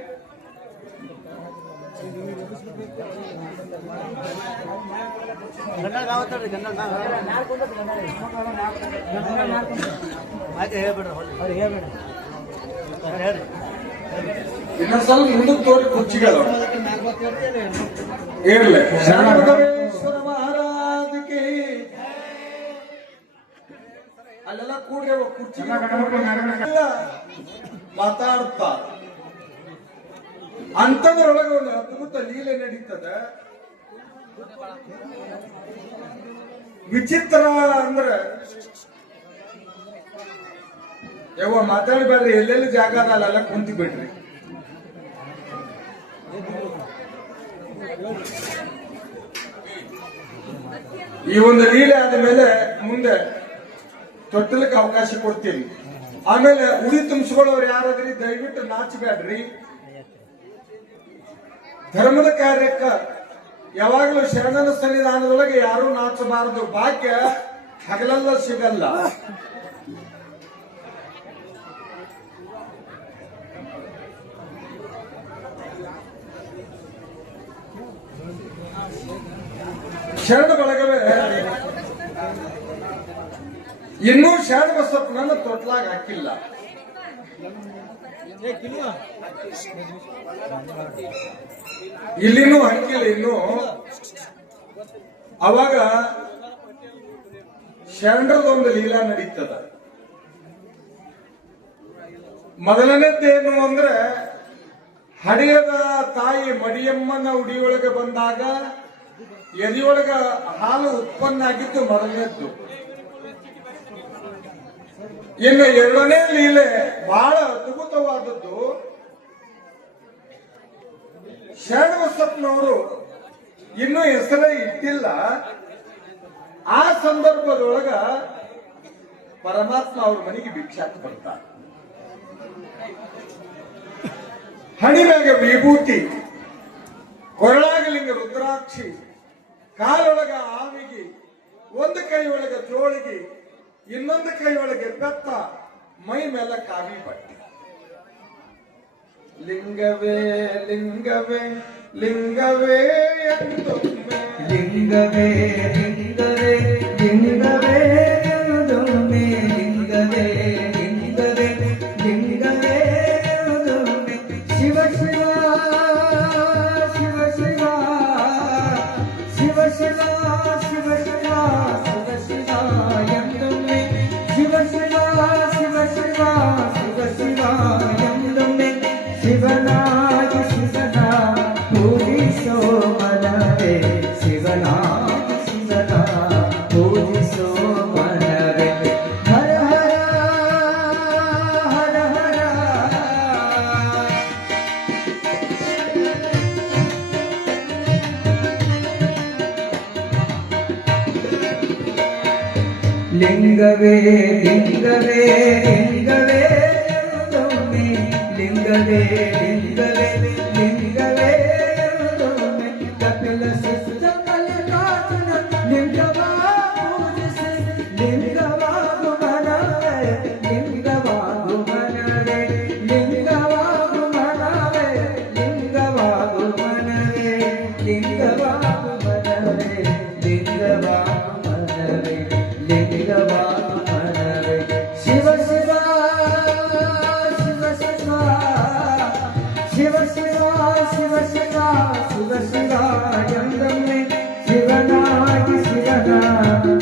ಇನ್ನೊಂದ್ ಸ್ವಲ್ಪ ಮುಂದಕ್ಕೆ ತೋರಿ ಕುರ್ಚಿಗಳು ಇರ್ಲಿ. ಶರಣಬಸವೇಶ್ವರ ಮಹಾರಾಜಕ್ಕೆ ಅಲ್ಲೆಲ್ಲ ಕೂಡ್ರೆ ಕುರ್ಚಿ ಮಾತಾಡ್ತಾ ಅಂತದ್ರೊಳಗೆ ಒಂದು ಅದ್ಭುತ ಲೀಲೆ ನಡೀತದ. ವಿಚಿತ್ರ ಅಂದ್ರೆ ಯಾವ ಮಾತಾಡ್ಬೇಡ್ರಿ, ಎಲ್ಲೆಲ್ಲಿ ಜಾಗ ಅದ ಅಲ್ಲೆಲ್ಲ ಕುಂತಿ ಬಿಡ್ರಿ. ಈ ಒಂದು ಲೀಲೆ ಆದ ಮೇಲೆ ಮುಂದೆ ತೊಟ್ಟಲಕ್ಕೆ ಅವಕಾಶ ಕೊಡ್ತೀವಿ. ಆಮೇಲೆ ಉಡಿ ತುಂಬಿಸ್ಕೊಳ್ಳೋರು ಯಾರಾದ್ರಿ ದಯವಿಟ್ಟು ನಾಚಬೇಡ್ರಿ. ಧರ್ಮದ ಕಾರ್ಯಕ್ಕ ಯಾವಾಗಲೂ ಶರಣನ ಸನ್ನಿಧಾನದೊಳಗೆ ಯಾರೂ ನಾಚಬಾರದು. ಭಾಗ್ಯ ಹಗಲೆಲ್ಲ ಸಿಗಲ್ಲ. ಶರಣ ಬಳಗವೇ ಇನ್ನೂ ಶರಣಬಸಪ್ಪನನ್ನ ತೊಟ್ಲಾಗ ಹಾಕಿಲ್ಲ. ಇಲ್ಲಿನೂ ಹಾಕಿಲ್ಲ. ಇನ್ನು ಅವಾಗ ಶರಣರದೊಂದು ಲೀಲಾ ನಡೀತದ. ಮೊದಲನೇದ್ದೇನು ಅಂದ್ರೆ ಹಡಿಯದ ತಾಯಿ ಮಡಿಯಮ್ಮನ ಉಡಿಯೊಳಗೆ ಬಂದಾಗ ಎದೆಯೊಳಗ ಹಾಲು ಉತ್ಪನ್ನ ಆಗಿದ್ದು ಮೊದಲನೇದ್ದು. ಇನ್ನು ಎರಡನೇ ಲೀಲೆ ಬಹಳ ಅದ್ಭುತವಾದದ್ದು. ಶರಣಬಸಪ್ಪನವರು ಇನ್ನೂ ಹೆಸರೇ ಇಟ್ಟಿಲ್ಲ. ಆ ಸಂದರ್ಭದೊಳಗ ಪರಮಾತ್ಮ ಅವ್ರ ಮನೆಗೆ ಭಿಕ್ಷಾಕ್ ಬರ್ತಾರೆ. ಹಣಿಮ್ಯಾಗ ವಿಭೂತಿ, ಕೊರಳಾಗಲಿಂಗ ರುದ್ರಾಕ್ಷಿ, ಕಾಲೊಳಗ ಆವಿಗಿ, ಒಂದು ಕೈ ಒಳಗ ಜೋಳಿಗೆ, ಇನ್ನೊಂದು ಕೈ ಒಳಗೆ ಬೆತ್ತ, ಮೈ ಮೇಲೆ ಕಾವಿ ಬಟ್ಟೆ. ಲಿಂಗವೇ ಲಿಂಗವೇ ಲಿಂಗವೇ ಎಂದೊಮ್ಮೆ, ಲಿಂಗವೇ ಲಿಂಗವೇ ಲಿಂಗವೇ ಎಂದೊಮ್ಮೆ, ಲಿಂಗವೇ ಲಿಂಗವೇ ಲಿಂಗವೇ ಎಂದೊಮ್ಮೆ. ಶಿವ ಶಿವ ಶಿವ ಶಿವ ಶಿವ ಶಿವ ಶಿವ ಶಿವ ಶಿವ ಶಿವ ಎಂದೊಮ್ಮೆ, ಶಿವ ಶಿವ ಶಿವ ಶಿವ ಶಿವ ಶಿವ ಎಂದೊಮ್ಮೆ. ಶಿವನಾಗಿ ಶಿವನ ಪೂಜಿಸೋ ಮನವೇ, ಶಿವನಾಗಿ ಶಿವನ ಪೂಜಿಸೋ ಮನವೇ. ಹರ ಹರ ಹರ ಹರ. ಲಿಂಗವೇ ಲಿಂಗವೇ ಲಿಂಗವೇ ಎಂದೊಮ್ಮೆ, ಲಿಂಗವೇ ಲಿಂಗವೇ ಲಿಂಗವೇ ಎಂದೊಮ್ಮೆ. ಕಪಿಲ ಸಿದ್ಧ ಮಲ್ಲಿಕಾರ್ಜುನ ಲಿಂಗವಾ ಪೂಜಿಸಿ, ಲಿಂಗವಾಗು ಮನವೇ, ಲಿಂಗವಾಗು ಮನವೇ, ಲಿಂಗವಾಗು ಮನವೇ, ಲಿಂಗವಾಗು ಮನವೇ, ಲಿಂಗವಾಗು ಮನವೇ, ಲಿಂಗವಾಗು ಮನವೇ, ಲಿಂಗವಾಗು ಮನವೇ. ಶಿವ ಶಿವ ಶಿವ ಶಿವ ಶಿವ ಶಿವ ಶಿವ ಶಿವ ಶಿವ ಶಿವ ಎಂದೊಮ್ಮೆ. ಶಿವನಾಗಿ ಶಿವನ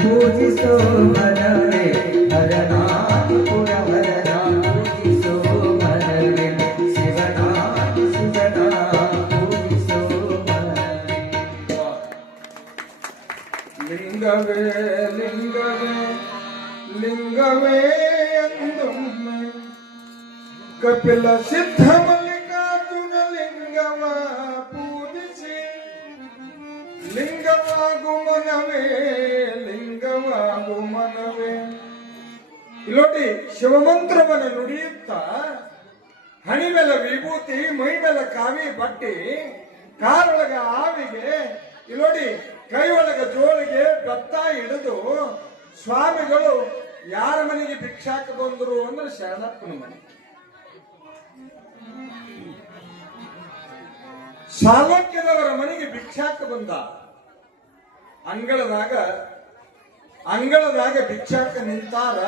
ಪೂಜಿಸೋ ಮನವೇ, ಹರನಾಗಿ ಪುರವರನ ಪೂಜಿಸೋ ಮನವೇ, ಶಿವನಾಗಿ ಶಿವನ ಪೂಜಿಸೋ ಮನವೇ. ಲಿಂಗವೇ ಲಿಂಗವೇ ಲಿಂಗವೇ ಎಂದೊಮ್ಮೆ. ಕಪಿಲ ಸಿದ್ಧ ಮಲ್ಲಿಕಾರ್ಜುನ ಲಿಂಗವ ಪೂಜಿಸಿ ಲಿಂಗವಾಗು ಮನವೇ ಲಿಂಗವಾಗು ಮನವೇ. ನೋಡಿ ಶಿವಮಂತ್ರವನ್ನು ನುಡಿಯುತ್ತಾ ಹಣಿ ಮೇಲೆ ವಿಭೂತಿ, ಮೈ ಮೇಲೆ ಕಾವಿ ಬಟ್ಟಿ, ಕಾರೊಳಗ ಆವಿಗೆ, ನೋಡಿ ಕೈ ಒಳಗ ಜೋಳಿಗೆ ಬೆತ್ತ ಹಿಡಿದು ಸ್ವಾಮಿಗಳು ಯಾರ ಮನೆಗೆ ಭಿಕ್ಷಾಕ ಬಂದರು ಅಂದ್ರೆ ಶರಣಪ್ಪನ ಮನೆ. ಸಾಲಕ್ಯದವರ ಮನೆಗೆ ಭಿಕ್ಷಾಕ ಬಂದ. ಅಂಗಳದಾಗ ಭಿಕ್ಷಾಕ ನಿಂತಾರ.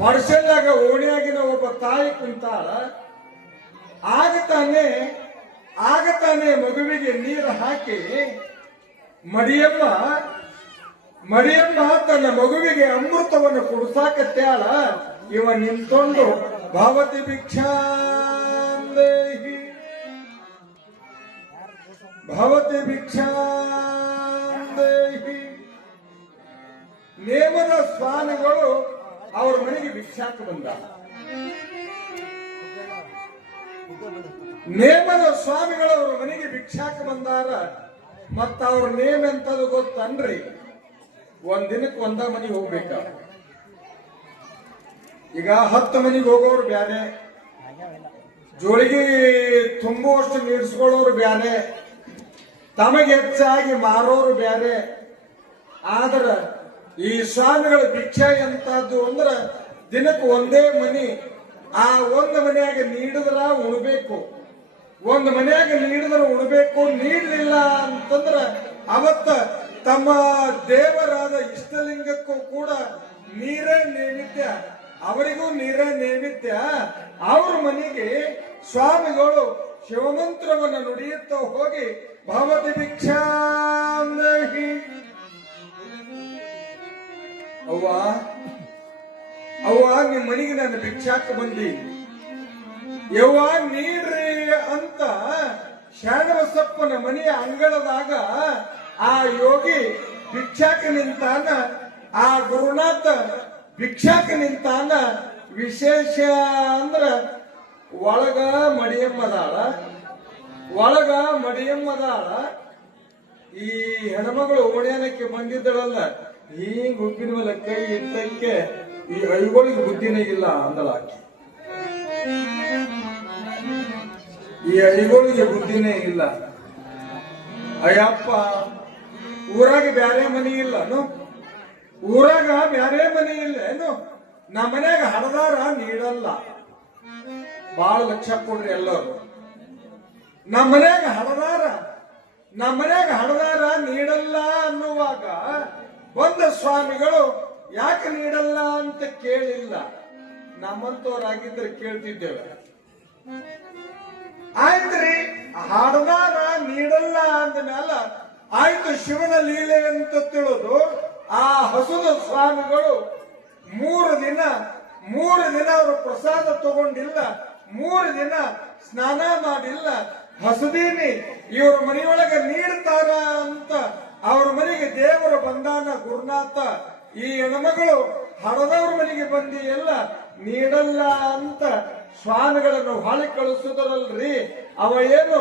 ಪಡಸಲ್ಲಾಗ ಓಣಿಯಾಗಿನ ಒಬ್ಬ ತಾಯಿ ಕುಂತಾಳ. ಆಗತಾನೆ ಮಗುವಿಗೆ ನೀರು ಹಾಕಿ ಮಡಿಯಮ್ಮ ತನ್ನ ಮಗುವಿಗೆ ಅಮೃತವನ್ನು ಕುಡಿಸಾಕತ್ಯಾಳ. ಇವ ನಿಂತ್ಕೊಂಡು ಭವತಿ ಭಿಕ್ಷಾಂದೇಹಿ ಭವತಿ ಭಿಕ್ಷಾಂದೇಹಿ. ನೇಮದ ಸ್ವಾಮಿಗಳು ಅವ್ರ ಮನೆಗೆ ಭಿಕ್ಷಾಕ ಬಂದ. ನೇಮದ ಸ್ವಾಮಿಗಳು ಅವ್ರ ಮನೆಗೆ ಭಿಕ್ಷಾಕ ಬಂದಾರ. ಮತ್ತ ಅವ್ರ ನೇಮ ಎಂತದು ಗೊತ್ತನ್ರಿ? ಒಂದ್ ದಿನಕ್ಕೆ ಒಂದ ಮನೆಗೆ ಹೋಗ್ಬೇಕ. ಈಗ 10 ಮನೆಗೆ ಹೋಗೋರು ಬ್ಯಾರೆ, ಜೋಳಿಗೆ ತುಂಬುವಷ್ಟು ನೀಡ್ಸ್ಕೊಳ್ಳೋರು ಬ್ಯಾರೆ, ತಮಗೆ ಹೆಚ್ಚಾಗಿ ಮಾರೋರು ಬ್ಯಾರೆ. ಆದ್ರ ಈ ಸ್ವಾಮಿಗಳ ಭಿಕ್ಷೆ ಎಂತದ್ದು ಅಂದ್ರ ದಿನಕ್ಕೆ ಒಂದೇ ಮನಿ. ಆ ಒಂದು ಮನೆಯಾಗ ನೀಡಿದ್ರ ಉಣ್ಬೇಕು, ಒಂದು ಮನೆಯಾಗ ನೀಡಿದ್ರ ಉಣ್ಬೇಕು. ನೀಡ್ಲಿಲ್ಲ ಅಂತಂದ್ರ ಅವತ್ತ ತಮ್ಮ ದೇವರಾದ ಇಷ್ಟಲಿಂಗಕ್ಕೂ ಕೂಡ ನೀರೇ ನೈವೇದ್ಯ, ಅವರಿಗೂ ನೀರೇ ನೈವೇದ್ಯ. ಅವ್ರ ಮನೆಗೆ ಸ್ವಾಮಿಗಳು ಶಿವಮಂತ್ರವನ್ನು ನುಡಿಯುತ್ತಾ ಹೋಗಿ ಭವತಿ ಭಿಕ್ಷಾಂದೇಹಿ. ಅವ್ವ ನಿಮ್ ಮನೆಗೆ ನಾನು ಭಿಕ್ಷಾಕ ಬಂದಿ, ಯವ್ವ ನೀಡ್ರಿ ಅಂತ ಶರಣಬಸಪ್ಪನ ಮನೆಯ ಅಂಗಳದಾಗ ಆ ಯೋಗಿ ಭಿಕ್ಷಾಕ ನಿಂತಾನ. ಆ ಗುರುನಾಥ ಭಿಕ್ಷಾಕ ನಿಂತಾನ. ವಿಶೇಷ ಅಂದ್ರ ಒಳಗ ಮಡಿಯಮ್ಮದಾಳ. ಈ ಹೆಣ್ಮಗಳು ಓಣ್ಯಾನಕ್ಕೆ ಬಂದಿದ್ದಳಲ್ಲ, ಹಿಂಗ್ ಉಪ್ಪಿನ ಮೇಲೆ ಕೈ ಇಟ್ಟಕ್ಕೆ ಈ ಐಗಳಿಗೆ ಬುದ್ಧಿನೇ ಇಲ್ಲ ಅಂದಳಾಕಿ. ಈ ಐಗಳಿಗೆ ಬುದ್ಧಿನೇ ಇಲ್ಲ. ಅಯ್ಯಪ್ಪ, ಊರಾಗ ಬ್ಯಾರೆ ಮನಿ ಇಲ್ಲನು? ಊರಾಗ ಬ್ಯಾರೆ ಮನಿ ಇಲ್ಲ ಏನು? ನಮ್ಮ ಮನ್ಯಾಗ ಹಡದಾರ ನೀಡಲ್ಲ. ಬಾಳ ಲಕ್ಷ ಕೊಡ್ರಿ ಎಲ್ಲರೂ. ನಮ್ಮ ಮನ್ಯಾಗ ಹಡದಾರ ನೀಡಲ್ಲ ಅನ್ನುವಾಗ ಬಂದ ಸ್ವಾಮಿಗಳು ಯಾಕೆ ನೀಡಲ್ಲ ಅಂತ ಕೇಳಿಲ್ಲ. ನಮ್ಮಂತವರಾಗಿದ್ರೆ ಕೇಳ್ತಿದ್ದೇವೆ. ಆಯ್ತ್ರಿ, ಹಡದಾರ ನೀಡಲ್ಲ ಅಂದ ಮ್ಯಾಲ ಆಯ್ತು ಶಿವನ ಲೀಲೆ ಅಂತ ತಿಳಿದು ಆ ಹಸುದ ಸ್ವಾಮಿಗಳು 3 ದಿನ ಅವರು ಪ್ರಸಾದ ತಗೊಂಡಿಲ್ಲ, 3 ದಿನ ಸ್ನಾನ ಮಾಡಿಲ್ಲ. ಹಸುದೀನಿ ಇವ್ರ ಮನೆಯೊಳಗ ನೀಡ್ತಾರ ಅಂತ ಅವ್ರ ಮನೆಗೆ ದೇವರು ಬಂದಾನ ಗುರುನಾಥ. ಈ ಹೆಣ್ಮಗಳು ಹಡದವ್ರ ಮನೆಗೆ ಬಂದಿ ಎಲ್ಲ ನೀಡಲ್ಲ ಅಂತ ಸ್ವಾಮಿಗಳನ್ನು ಹೊಳೆ ಕಳಿಸುದರಲ್ರಿ. ಅವ ಏನು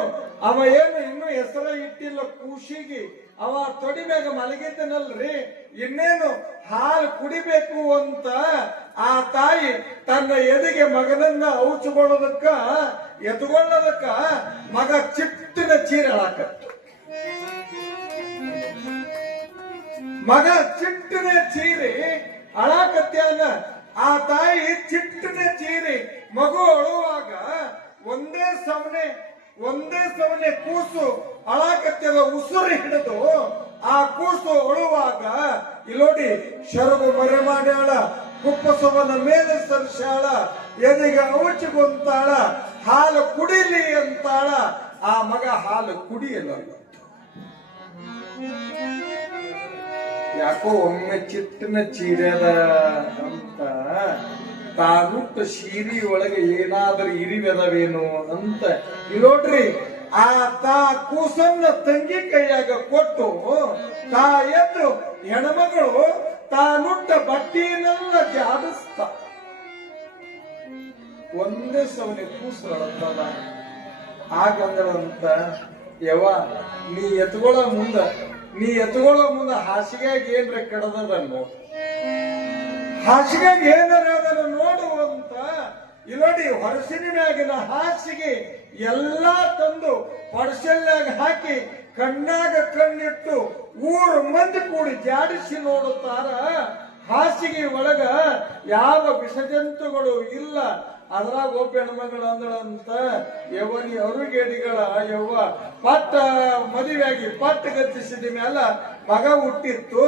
ಇನ್ನು ಹೆಸರ ಇಟ್ಟಿಲ್ಲ ಕೂಶಿಗೆ. ಅವ ತೊಡಿ ಮ್ಯಾಗ ಮಲಗಿದ್ದನಲ್ರಿ. ಇನ್ನೇನು ಹಾಲು ಕುಡಿಬೇಕು ಅಂತ ಆ ತಾಯಿ ತನ್ನ ಎದೆಗೆ ಮಗನನ್ನ ಎತ್ಕೊಳ್ಳೋದಕ್ಕ ಮಗ ಚಿಟ್ಟಿನ ಚೀರೆ ಹಾಕತ್ತು. ಮಗ ಚಿಟ್ಟಿನ ಚೀರಿ ಅಳಾಕತ್ಯಾನ. ಆ ತಾಯಿ ಚಿಟ್ಟಿನ ಚೀರಿ ಮಗು ಅಳುವಾಗ ಒಂದೇ ಸಮನೆ ಕೂಸು ಅಳಾಕತ್ಯದ ಉಸುರು ಹಿಡಿದು ಆ ಕೂಸು ಅಳುವಾಗ ಇಲ್ಲೋಡಿ ಶರಬು ಮರೆ ಮಾಡ್ಯಾಳ, ಕುಪ್ಪಸವನ ಮೇಲೆ ಸರ್ಸಾಳ, ಎದೆಗೆ ಔಚಿಗೊಂತಾಳ, ಹಾಲು ಕುಡಿಲಿ ಅಂತಾಳ. ಆ ಮಗ ಹಾಲು ಕುಡಿಯಲ್ಲ. ಯಾಕೋ ಒಮ್ಮೆ ಚಿಟ್ಟಿನ ಚೀರ್ಯದ ಅಂತ ತಾಗುಟ್ಟ ಶೀರಿ ಒಳಗೆ ಏನಾದ್ರೂ ಇರಿವೆದವೇನು ಅಂತ ನೋಡ್ರಿ. ಆ ಕೂಸನ್ನ ತಂಗಿ ಕೈಯಾಗ ಕೊಟ್ಟು ಎದ್ದು ಹೆಣ್ಮಗಳು ತಾನುಟ್ಟ ಬಟ್ಟೆಯನ್ನೆಲ್ಲ ಜಾಡಿಸ್ತ ಒಂದೇ ಸವನೆ ಕೂಸಳತ್ತದ. ಆಗಂದಳಂತ ಯವ್ವ ನೀ ಎತ್ಕೊಳ್ಳೋ ಮುಂದ ಹಾಸಿಗೆಯಾಗ ಏನ್ರ ಕೆಡದದ ನೋಡು, ಹಾಸಿಗೆಯಾಗ ಏನಾರ ಅದನ್ನ ನೋಡು ಅಂತ. ಇಲ್ಲೋಡಿ ಹೊರಸಿನ ಮ್ಯಾಗಿನ ಹಾಸಿಗೆ ಎಲ್ಲಾ ತಂದು ಪಡಸಲ್ಲಾಗ ಹಾಕಿ ಕಣ್ಣಾಗ ಕಣ್ಣಿಟ್ಟು ಊರು ಮಂದಿ ಕೂಡಿ ಜಾಡಿಸಿ ನೋಡುತ್ತಾರ. ಹಾಸಿಗೆ ಒಳಗ ಯಾವ ವಿಷಜಂತುಗಳು ಇಲ್ಲ. ಅದ್ರಾಗ ಒಬ್ಬ ಹೆಣ್ಮಗಳು ಅಂದಳಂತ, ಯವ್ವನಿ ಅರುಗೇಡಿಗಳ ಯವ್ವ ಪಟ್ಟ ಮದುವೆಯಾಗಿ ಪಟ್ಟ ಗತಿಸಿದ ಮ್ಯಾಲ ಮಗ ಹುಟ್ಟಿತ್ತು,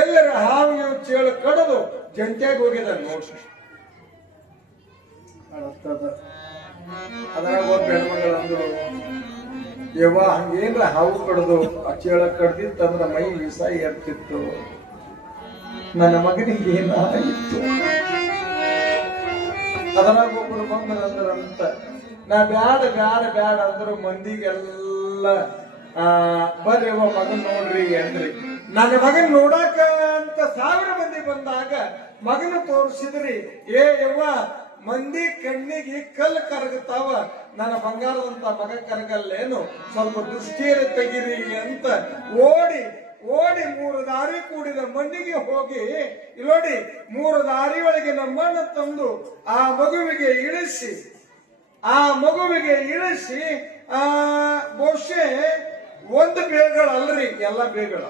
ಎಲ್ಲರ ಹಾವಿಗೆ ಚೇಳು ಕಡದು ಜಂಟ್ಯಾಗ ಹೋಗಿದ ನೋಡ್ರಿ. ಅದ್ರಾಗ ಒಬ್ಬ ಹೆಣ್ಮಗಳು ಅಂದಳು, ಯವ್ವ ಹಂಗೇನ್ರ ಹಾವು ಕಡ್ದು ಆ ಚೇಳ ಕಡ್ದಿತ್ತಂದ್ರ ಮೈ ವಿಷ ಏರ್ತಿತ್ತು, ನನ್ನ ಮಗನಿಗೆ ಏನಾಯಿತು. ಅದ್ರಾಗ ಒಬ್ಬರು ಬಂದ್ರಂದ್ರಂತ, ನಾ ಬ್ಯಾಡ ಅಂದ್ರು ಮಂದಿಗೆಲ್ಲ ಬರ್ರಿ ಮಗನ್ ನೋಡ್ರಿ ಅಂದ್ರಿ. ನನ್ನ ಮಗನ್ ನೋಡಾಕ ಅಂತ 1000 ಮಂದಿ ಬಂದಾಗ ಮಗನ ತೋರಿಸಿದ್ರಿ. ಯವ್ವ ಮಂದಿ ಕಣ್ಣಿಗೆ ಕಲ್ಲು ಕರಗುತ್ತಾವ, ನನ್ನ ಬಂಗಾರದಂತ ಮಗ ಕರಗಲ್ಲೇನು, ಸ್ವಲ್ಪ ದೃಷ್ಟಿಯಲ್ಲಿ ತೆಗಿರಿ ಅಂತ ಓಡಿ 3 ದಾರಿ ಕೂಡಿದ ಮಣ್ಣಿಗೆ ಹೋಗಿ ಇಲ್ಲೋಡಿ 3 ದಾರಿ ಒಳಗೆ ಮಣ್ಣು ತಂದು ಆ ಮಗುವಿಗೆ ಇಳಿಸಿ ಬಹುಶಃ ಒಂದು ಬೇಗಳಲ್ರಿ, ಎಲ್ಲ ಬೇಗಳ.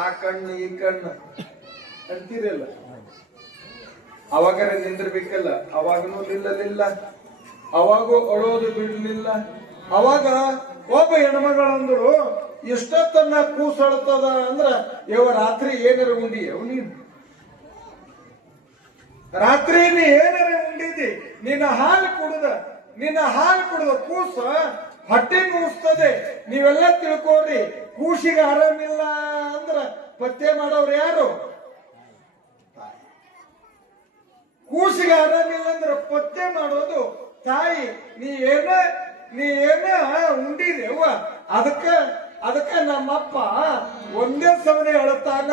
ಆ ಕಣ್ಣು ಈ ಕಣ್ಣು ಅಂತೀರಲ್ಲ, ಅವಾಗರೆ ನಿಂದಿರ್ಬೇಕಲ್ಲ, ಅವಾಗನೂ ನಿಲ್ಲಲಿಲ್ಲ, ಅವಾಗೂ ಅಳೋದು ಬಿಡ್ಲಿಲ್ಲ. ಅವಾಗ ಒಬ್ಬ ಹೆಣ್ಮಗಳಂದ್ರು, ಇಷ್ಟೊತ್ತನ್ನ ಕೂಸಳ್ತದ ಅಂದ್ರ ಇವ ರಾತ್ರಿ ಏನಾರ ಉಂಡಿಯವ ನೀನು, ರಾತ್ರಿ ನೀ ಏನಾರ ಉಂಡಿದ್ದಿ, ನಿನ್ನ ಹಾಲು ಕುಡಿದ ಕೂಸ ಹೊಟ್ಟೆ ಕೂಸ್ತದೆ. ನೀವೆಲ್ಲ ತಿಳ್ಕೋರಿ, ಕೂಸಿಗೆ ಆರಾಮಿಲ್ಲ ಅಂದ್ರ ಪತ್ತೆ ಮಾಡೋರು ಯಾರು? ಕೂಸಿಗೆ ಆರಾಮಿಲ್ಲ ಅಂದ್ರೆ ಪತ್ತೆ ಮಾಡೋದು ತಾಯಿ. ನೀ ಏನ ಉಂಡಿದೆ ಅವ್ವ, ಅದಕ್ಕ ನಮ್ಮಪ್ಪ ಒಂದೇ ಸಮನೆ ಅಳುತ್ತಾನ,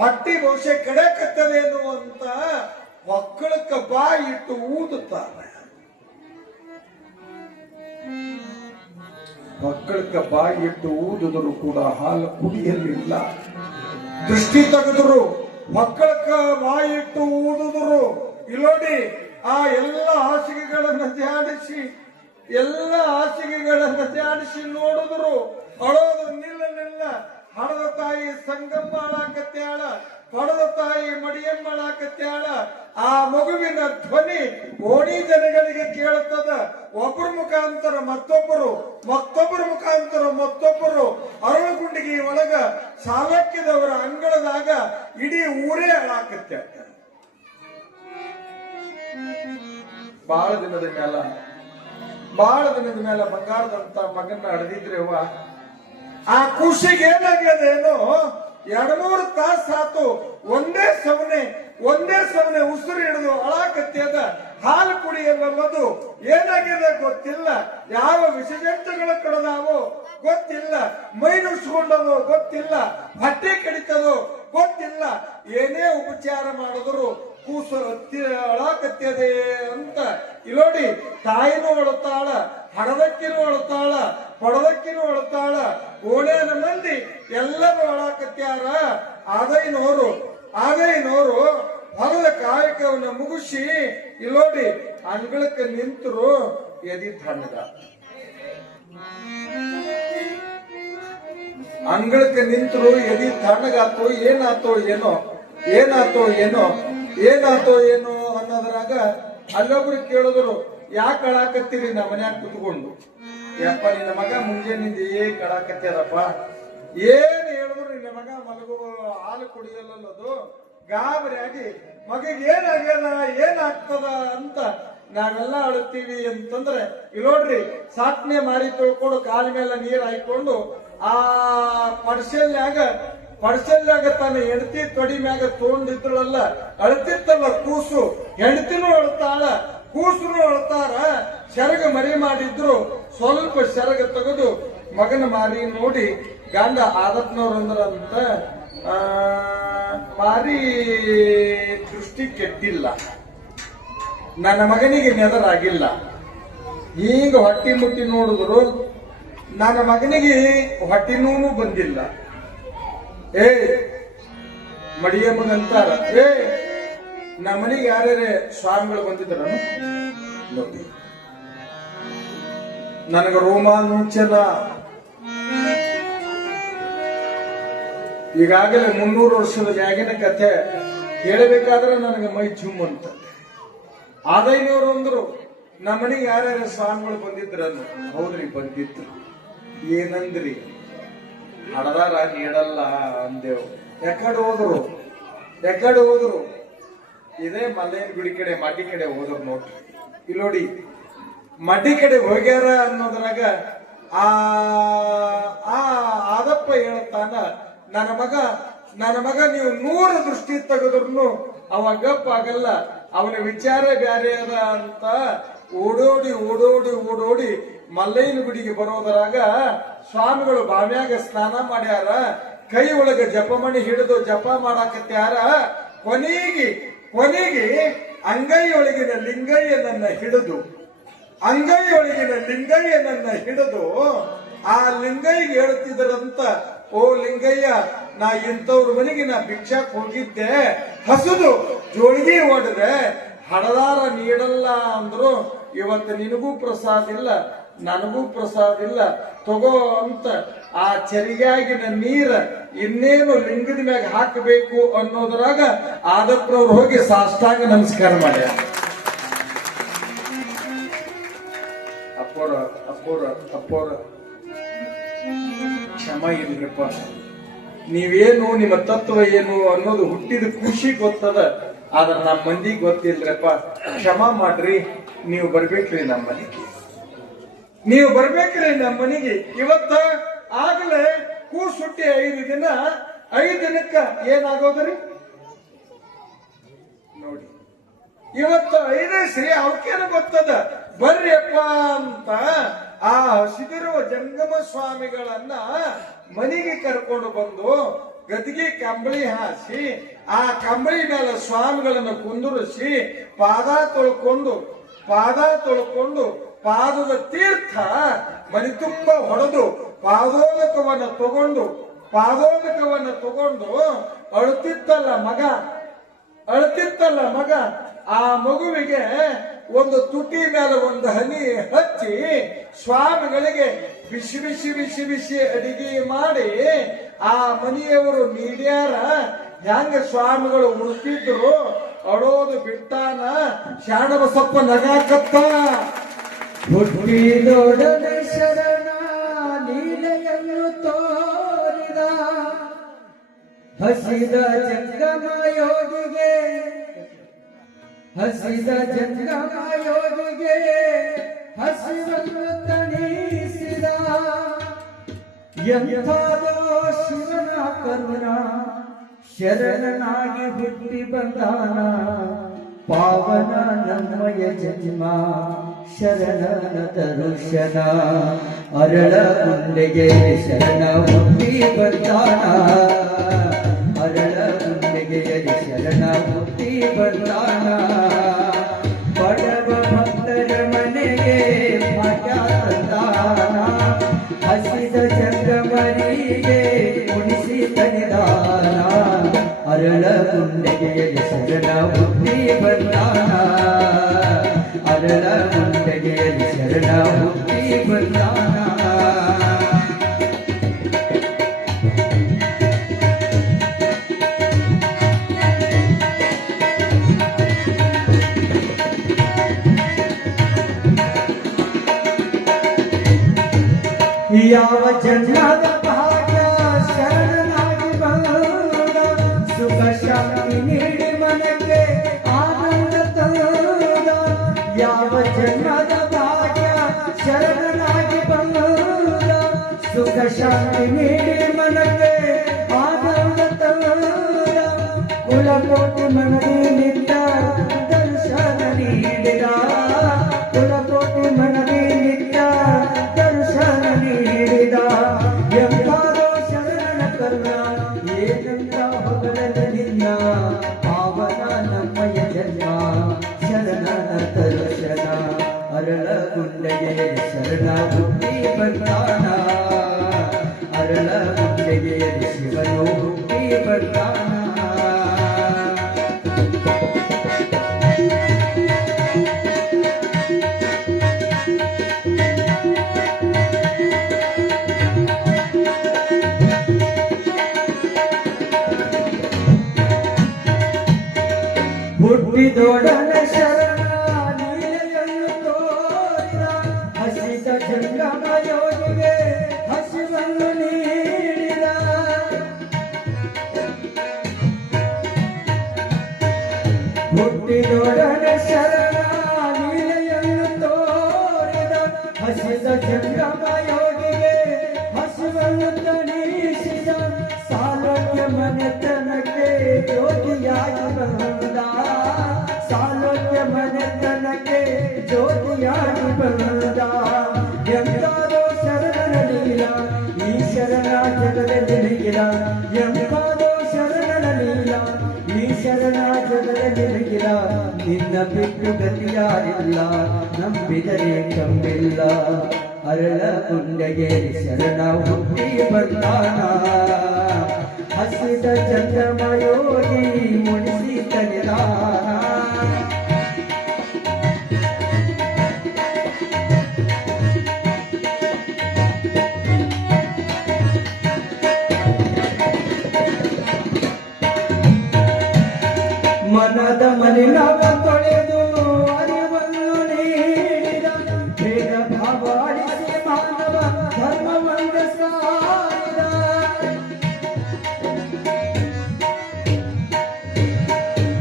ಹೊಟ್ಟಿ ಬಹುಶಃ ಕಡೆಕತ್ತದೇನು ಅಂತ ಮಕ್ಕಳಕ್ಕ ಬಾಯಿ ಇಟ್ಟು ಊದುತ್ತಾನೆ. ಮಕ್ಕಳಕ್ಕ ಬಾಯಿ ಇಟ್ಟು ಊದಿದ್ರು ಕೂಡ ಹಾಲು ಕುಡಿಯಲಿಲ್ಲ. ದೃಷ್ಟಿ ತೆಗೆದ್ರು, ಮಕ್ಕಳಕ್ಕ ಬಾಯಿ ಇಟ್ಟು ಊದಿದ್ರು. ಇಲ್ಲೋಡಿ ಆ ಎಲ್ಲ ಹಾಸಿಗೆಗಳನ್ನ ಜಾಡಿಸಿ ನೋಡಿದ್ರು, ಅಳೋದು ನಿಲ್ಲಲಿಲ್ಲ. ಹಡದ ತಾಯಿ ಸಂಗಮ್ಮ ಅಳಾಕತ್ಯಾಳ, ಪಡದ ತಾಯಿ ಮಡಿಯಮ್ಮ ಅಳಾಕತ್ಯಾಳ. ಆ ಮಗುವಿನ ಧ್ವನಿ ಓಣಿ ಜನಗಳಿಗೆ ಕೇಳುತ್ತದೆ. ಒಬ್ಬರ ಮುಖಾಂತರ ಮತ್ತೊಬ್ಬರು ಅರಳುಗುಂಡಿಗೆ ಒಳಗ ಸಾಲಕ್ಕಿದವರ ಅಂಗಳದಾಗ ಇಡೀ ಊರೇ ಅಳಾಕತ್ಯಾಳ. ಬಹಳ ದಿನದ ಮೇಲೆ ಬಂಗಾರದಂತ ಮಗನ್ನ ಹಡೆದಿದ್ರೇವ. ಆ ಖುಷಿಗೆ ಏನಾಗ್ಯದೇನೋ 2-3 ತಾಸು ಆತು, ಒಂದೇ ಸಮನೆ ಉಸಿರು ಹಿಡಿದು ಅಳಾಕತ್ಯದ. ಹಾಲು ಕುಡಿಯಲ್ಲದು ಏನಾಗಿದೆ ಗೊತ್ತಿಲ್ಲ, ಯಾವ ವಿಷಜಂತುಗಳು ಕಡದಾವೋ ಗೊತ್ತಿಲ್ಲ, ಮೈ ನುಡ್ಸ್ಕೊಂಡದೋ ಗೊತ್ತಿಲ್ಲ, ಹೊಟ್ಟೆ ಕಡಿತದೋ ಗೊತ್ತಿಲ್ಲ. ಏನೇ ಉಪಚಾರ ಮಾಡಿದ್ರು ಕೂಸು ಅಳಾಕತ್ಯದೆ ಅಂತ ಇಲ್ಲೋಡಿ. ತಾಯಿನೂ ಅಳುತ್ತಾಳ, ಹಡದಕ್ಕಿನೂ ಅಳುತ್ತಾಳ, ಪಡದಕ್ಕಿನೂ ಅಳುತ್ತಾಳ. ಓಣೇನ ಮಂದಿ ಎಲ್ಲರೂ ಅಳಾಕತ್ಯಾರ. ಆದೈನೋರು ಹೊಲದ ಕಾಯಕವನ್ನ ಮುಗಿಸಿ ಇಲ್ಲೋಡಿ ಅಂಗಳಕ್ಕೆ ನಿಂತರು. ಎದಿ ತಣ್ಣಗ ಅಂಗಳಕ್ಕೆ ನಿಂತರು, ಎದಿ ತಣ್ಣಗಾತೋ ಏನಾತೋ ಏನೋ ಅನ್ನೋದ್ರಾಗ ಅಲ್ಲೊಬ್ರು ಕೇಳಿದ್ರು, ಯಾಕೆ ಅಳಾಕತ್ತೀರಿ ನಮ್ಮ ಮನ್ಯಾಗ ಕುತ್ಕೊಂಡು? ಯಪ್ಪ ನಿನ್ನ ಮಗ ಮುಂಜಾನಿಂದ ಕಳಾಕತ್ಯಾರಪ್ಪ, ಏನ್ ಹೇಳಿದ್ರು ನಿನ್ನ ಮಗ ಮಲಗುವ ಹಾಲು ಕುಡಿಯಲ್ಲದು. ಗಾಬರಿಯಾಗಿ ಮಗಿಗೆ ಏನಾಗ್ತದ ಅಂತ ನಾವೆಲ್ಲ ಅಳುತ್ತೀವಿ ಅಂತಂದ್ರೆ ಇಲ್ಲೋಡ್ರಿ, ಸಾಟ್ನೆ ಮಾಡಿ ತೊಳ್ಕೊಂಡು ಕಾಲ ಮೇಲೆ ನೀರ್ ಹಾಕೊಂಡು ಆ ಪಡಸಲ್ಯಾಗ ತನ್ನ ಹೆಂಡತಿ ತೊಡಿ ಮ್ಯಾಗ ತಗೊಂಡಿದ್ರಲ್ಲ, ಅಳ್ತಿತ್ತಲ್ಲ ಕೂಸು. ಹೆಂಡತಿನೂ ಅಳ್ತಾಳ, ಕೂಸುನು ಅಳ್ತಾರ. ಸೆರಗ ಮರಿ ಮಾಡಿದ್ರು, ಸ್ವಲ್ಪ ಸೆರಗ ತೆಗೆದು ಮಗನ ಮಾರಿ ನೋಡಿ ಗಂಡ ಆದತ್ನವ್ರು ಅಂದ್ರಂತ, ಮಾರಿ ದೃಷ್ಟಿ ಕೆಟ್ಟಿಲ್ಲ, ನನ್ನ ಮಗನಿಗೆ ನೆದರಾಗಿಲ್ಲ. ಈಗ ಹೊಟ್ಟಿ ಮುಟ್ಟಿ ನೋಡಿದ್ರು ನನ್ನ ಮಗನಿಗೆ ಹೊಟ್ಟಿನೂ ಬಂದಿಲ್ಲ. ಏ ಮಡಿಯಮ್ಮನಂತಾರ, ಏ ನಮ್ಮನಿಗೆ ಯಾರ್ಯಾರೇ ಸ್ವಾಮಿಗಳು ಬಂದಿದ್ರ ನೋಡಿ. ನನಗ ರೋಮಾಂಚನ. ಈಗಾಗಲೇ 300 ವರ್ಷದ ಮ್ಯಾಗಿನ ಕಥೆ ಹೇಳಬೇಕಾದ್ರೆ ನನಗೆ ಮೈ ಜುಮ್ ಅಂತ. ಆದೈನವರು ಅಂದ್ರು ನಮ್ಮನಿಗೆ ಯಾರ್ಯಾರ ಸ್ವಾಮಿಗಳು ಬಂದಿದ್ರನ್ನು. ಹೌದ್ರಿ, ಬಂದಿದ್ರು. ಏನಂದ್ರಿ? ಹಡದಾರ ನೀಡಲ್ಲ ಅಂದೇವು. ಎಕಡೆ ಹೋದ್ರು ಇದೇ ಮಲ್ಲೇನ ಗುಡಿ ಕಡೆ ಮಡ್ಡಿ ಕಡೆ ಹೋದ್ರು ನೋಡ್ರಿ. ಇಲ್ಲಿ ನೋಡಿ, ಮಡ್ಡಿ ಕಡೆ ಹೋಗ್ಯಾರ ಅನ್ನೋದ್ರಾಗ ಆದಪ್ಪ ಹೇಳ್ತಾನ, ನನ್ನ ಮಗ ನೀವು 100 ದೃಷ್ಟಿ ತೆಗೆದ್ರು ಅವ ಗಪ್ಪ ಆಗಲ್ಲ, ಅವನ ವಿಚಾರ ಬ್ಯಾರೆ ಅದ ಅಂತ ಓಡೋಡಿ ಮಲ್ಲಯ್ಯನ ಗುಡಿಗೆ ಬರೋದರಾಗ ಸ್ವಾಮಿಗಳು ಬಾವ್ಯಾಗ ಸ್ನಾನ ಮಾಡ್ಯಾರ. ಕೈ ಒಳಗ ಜಪಮಣಿ ಹಿಡಿದು ಜಪ ಮಾಡಾಕತ್ಯಾರ. ಕೊನೆಗೆ ಅಂಗೈಯೊಳಗಿನ ಲಿಂಗಯ್ಯನನ್ನ ಹಿಡಿದು ಆ ಲಿಂಗಯ್ಯಗೆ ಹೇಳ್ತಿದ್ರಂತ, ಓ ಲಿಂಗಯ್ಯ, ನಾ ಇಂಥವ್ರ ಮನೆಗೆ ನಾ ಭಿಕ್ಷಾಕ್ ಹೋಗಿದ್ದೆ, ಹಸುದು ಜೋಳಿಗೆ ಹೊಡೆದೆ, ಹಡದಾರ ನೀಡಲ್ಲ ಅಂದ್ರು. ಇವತ್ತು ನಿನಗೂ ಪ್ರಸಾದ ಇಲ್ಲ, ನನಗೂ ಪ್ರಸಾದ ಇಲ್ಲ, ತಗೋ ಅಂತ ಆ ಚರಿಗಾಗಿನ ನೀರ ಇನ್ನೇನು ಲಿಂಗದ ಮ್ಯಾಗ ಹಾಕಬೇಕು ಅನ್ನೋದ್ರಾಗ ಆದಪ್ರವ್ರು ಹೋಗಿ ಸಾಷ್ಟಾಂಗ ನಮಸ್ಕಾರ ಮಾಡ್ಯಾರ. ಅಪ್ಪೋರ ಕ್ಷಮ ಇಲ್ರಿಪ್ಪ. ನೀವೇನು, ನಿಮ್ಮ ತತ್ವ ಏನು ಅನ್ನೋದು ಹುಟ್ಟಿದ ಖುಷಿ ಗೊತ್ತದ, ಆದ್ರ ನಮ್ಮ ಮಂದಿಗೆ ಗೊತ್ತಿಲ್ರಪ್ಪ. ಕ್ಷಮ ಮಾಡ್ರಿ. ನೀವು ಬರ್ಬೇಕ್ರಿ ನಮ್ಮ ಮನೆಗೆ. ಇವತ್ತ ಆಗಲೇ ಕೂಸುಟ್ಟಿ 5 ದಿನ, 5 ದಿನಕ್ಕ ಏನಾಗೋದ್ರಿ ನೋಡಿ. ಇವತ್ತು 5 ಶ್ರೀ ಅವಕ್ಕೇನು ಗೊತ್ತದ, ಬರ್ರಿಯಪ್ಪ ಅಂತ ಆ ಹಸಿದಿರುವ ಜಂಗಮ ಸ್ವಾಮಿಗಳನ್ನ ಮನೆಗೆ ಕರ್ಕೊಂಡು ಬಂದು ಗದಿಗೆ ಕಂಬಳಿ ಹಾಸಿ ಆ ಕಂಬಳಿ ಮೇಲೆ ಸ್ವಾಮಿಗಳನ್ನು ಕುಂದುರಿಸಿ ಪಾದ ತೊಳ್ಕೊಂಡು ಪಾದದ ತೀರ್ಥ ಮನೆ ತುಂಬ ಹೊಡೆದು ಪಾದೋದಕವನ್ನ ತಗೊಂಡು ಅಳುತ್ತಿತ್ತಲ್ಲ ಮಗ ಆ ಮಗುವಿಗೆ ಒಂದು ತುಟಿ ಮೇಲೆ ಒಂದು ಹನಿ ಹಚ್ಚಿ ಸ್ವಾಮಿಗಳಿಗೆ ಬಿಸಿ ಅಡಿಗೆ ಮಾಡಿ ಆ ಮನೆಯವರು ನೀಡ್ಯಾರ. ಹೆಂಗ ಸ್ವಾಮಿಗಳು ಉಳಿಸಿದ್ರು, ಅಳೋದು ಬಿಟ್ಟಾನ. ಶಾಣಬಸಪ್ಪ ನಗಾಕತ್ತ. ಹುಟ್ಟಿದೊಡನೆ ಶರಣ ಲೀಲೆಯನ್ನು ತೋರಿದ ಹಸಿದ ಜಂಗಮ ಯೋಗಿಗೆ ಹಸಿವನ್ನು ತಣಿಸಿದ. ಎಂಥದೋ ಶಿವನ ಕರುಣ ಶರಣನಾಗಿ ಹುಟ್ಟಿ ಬಂದಾನ. ಪಾವನ ನಮ್ಮಯ ಜನ್ಮ ಶರಣನ ದರುಶನ. ಅರಳ ಗುಂಡೆಗೆ ಶರಣ ಹುಟ್ಟಿ ಬಂದಾನ. ಅರಳ ಗುಂಡೆಗೆ ಶರಣ ಹುಟ್ಟಿ ಬಂದಾನ. ಬಡವ ಭಕ್ತರ ಮನೆಗೆ ಭಾಗ್ಯ ತಂದಾನ. ಹಸಿದ ಜಂಗಮರಿಗೆ ಉಣಿಸಿ ತನಿದಾನ. ಅರಳ ಗುಂಡೆಗೆ ಶರಣ ಹುಟ್ಟಿ ಬಂದಾನ. ಅರಳ ಗುಂಡೆಗೆ ಶರಣ ಹುಟ್ಟಿ ಬಂದಾನ. ಯಾವ ಜನ್ಮದ ಭಾಗ್ಯ ಶರಣನಾಗಿ ಬಂದ. ಸುಖ ಶಾಂತಿ ನೀಡಿ ಮನಕ್ಕೆ ಆನಂದ ತಂದ. ಯಾವ ಜನ್ಮದ ಭಾಗ್ಯ ಶರಣನಾಗಿ ಬಂದ. ಸುಖ ಶಾಂತಿ ನೀಡಿ ಮನಕ್ಕೆ ಆನಂದ ತಂದ. ಕುಲಕೋಟಿ ಮನದಿ ನಿಂತ ದರ್ಶನ ನೀಡಿದ. ಕುಲಕೋಟಿ ಮನದಿ ನಿಂತ ದರ್ಶನ ನೀಡಿದ. ಎಂಬಾದೋ ಶರಣ ಕರುಣ ಏನೆಂದ ಹೊಗಳದ ನಿನ್ನ. ಪಾವನ ನಮ್ಮಯ ಜನ್ಮ ಶರಣನ ಶರಣ ಹುಟ್ಟಿ ಬಂದಾನ ಅರಳ ಗುಂಡೆಗೆ ಶಿವನು ಹುಟ್ಟಿ ಬಂದಾನ ಹುಟ್ಟಿದೊಡನ ಶರಣ ನೀಲೆಯನ್ನು ತೋರಿದ ಹಸಿದ ಜಂಗಮ ಯೋಗಿಗೆ ಹಸಿವನ್ನು ನೀಡಿದ ಹುಟ್ಟಿದೊಡನ ಶರಣ ನೀಲೆಯನ್ನು ತೋರಿದ ಹಸಿದ ಜಂಗಮ ಯೋಗಿಗೆ ಹಸಿವನ್ನು ತಣಿಸಿದ ಸಾಲೋಕ್ಯ ಮನೆತನಕ್ಕೆ ಜ್ಯೋತಿಯಾಗಿ ಬಂದ ಸಾಲೋಕ್ಯ ಮನೆತನಕ್ಕೆ ಜ್ಯೋತಿಯಾಗಿ ಬಂದ ಎಂತಾದೋ ಶರಣನ ಲೀಲ ಈ ಶರಣ ಜಗದಲ್ಲಿ ನಿಗಿಲ ಎಂತಾದೋ ಶರಣನ ಲೀಲ ಈ ಶರಣ ಜಗದಲ್ಲಿ ನಿಗಿಲ ನಿನ್ನ ಬಿಟ್ಟು ಗತಿಯಾರಿಲ್ಲ ನಂಬಿದರೆ ಕಂಬಿಲ್ಲ ಅರಳ ಗುಂಡೆಗೆ ಶರಣ ಹುಟ್ಟಿ ಬಂದಾನ ಹಸಿದ ಚಂದ್ರಮಯೋಗಿ ಮುಡಿಸಿ ತನಿದಾನ ಮನದ ಮಲಿನವ ತೊಳೆದು ಅರಿವನ್ನು ನೀಡಿದ ಭೇದ ಭಾವಾಡಿಸಿ ಮಾನವ ಧರ್ಮವಂದ ಸಾರಿದ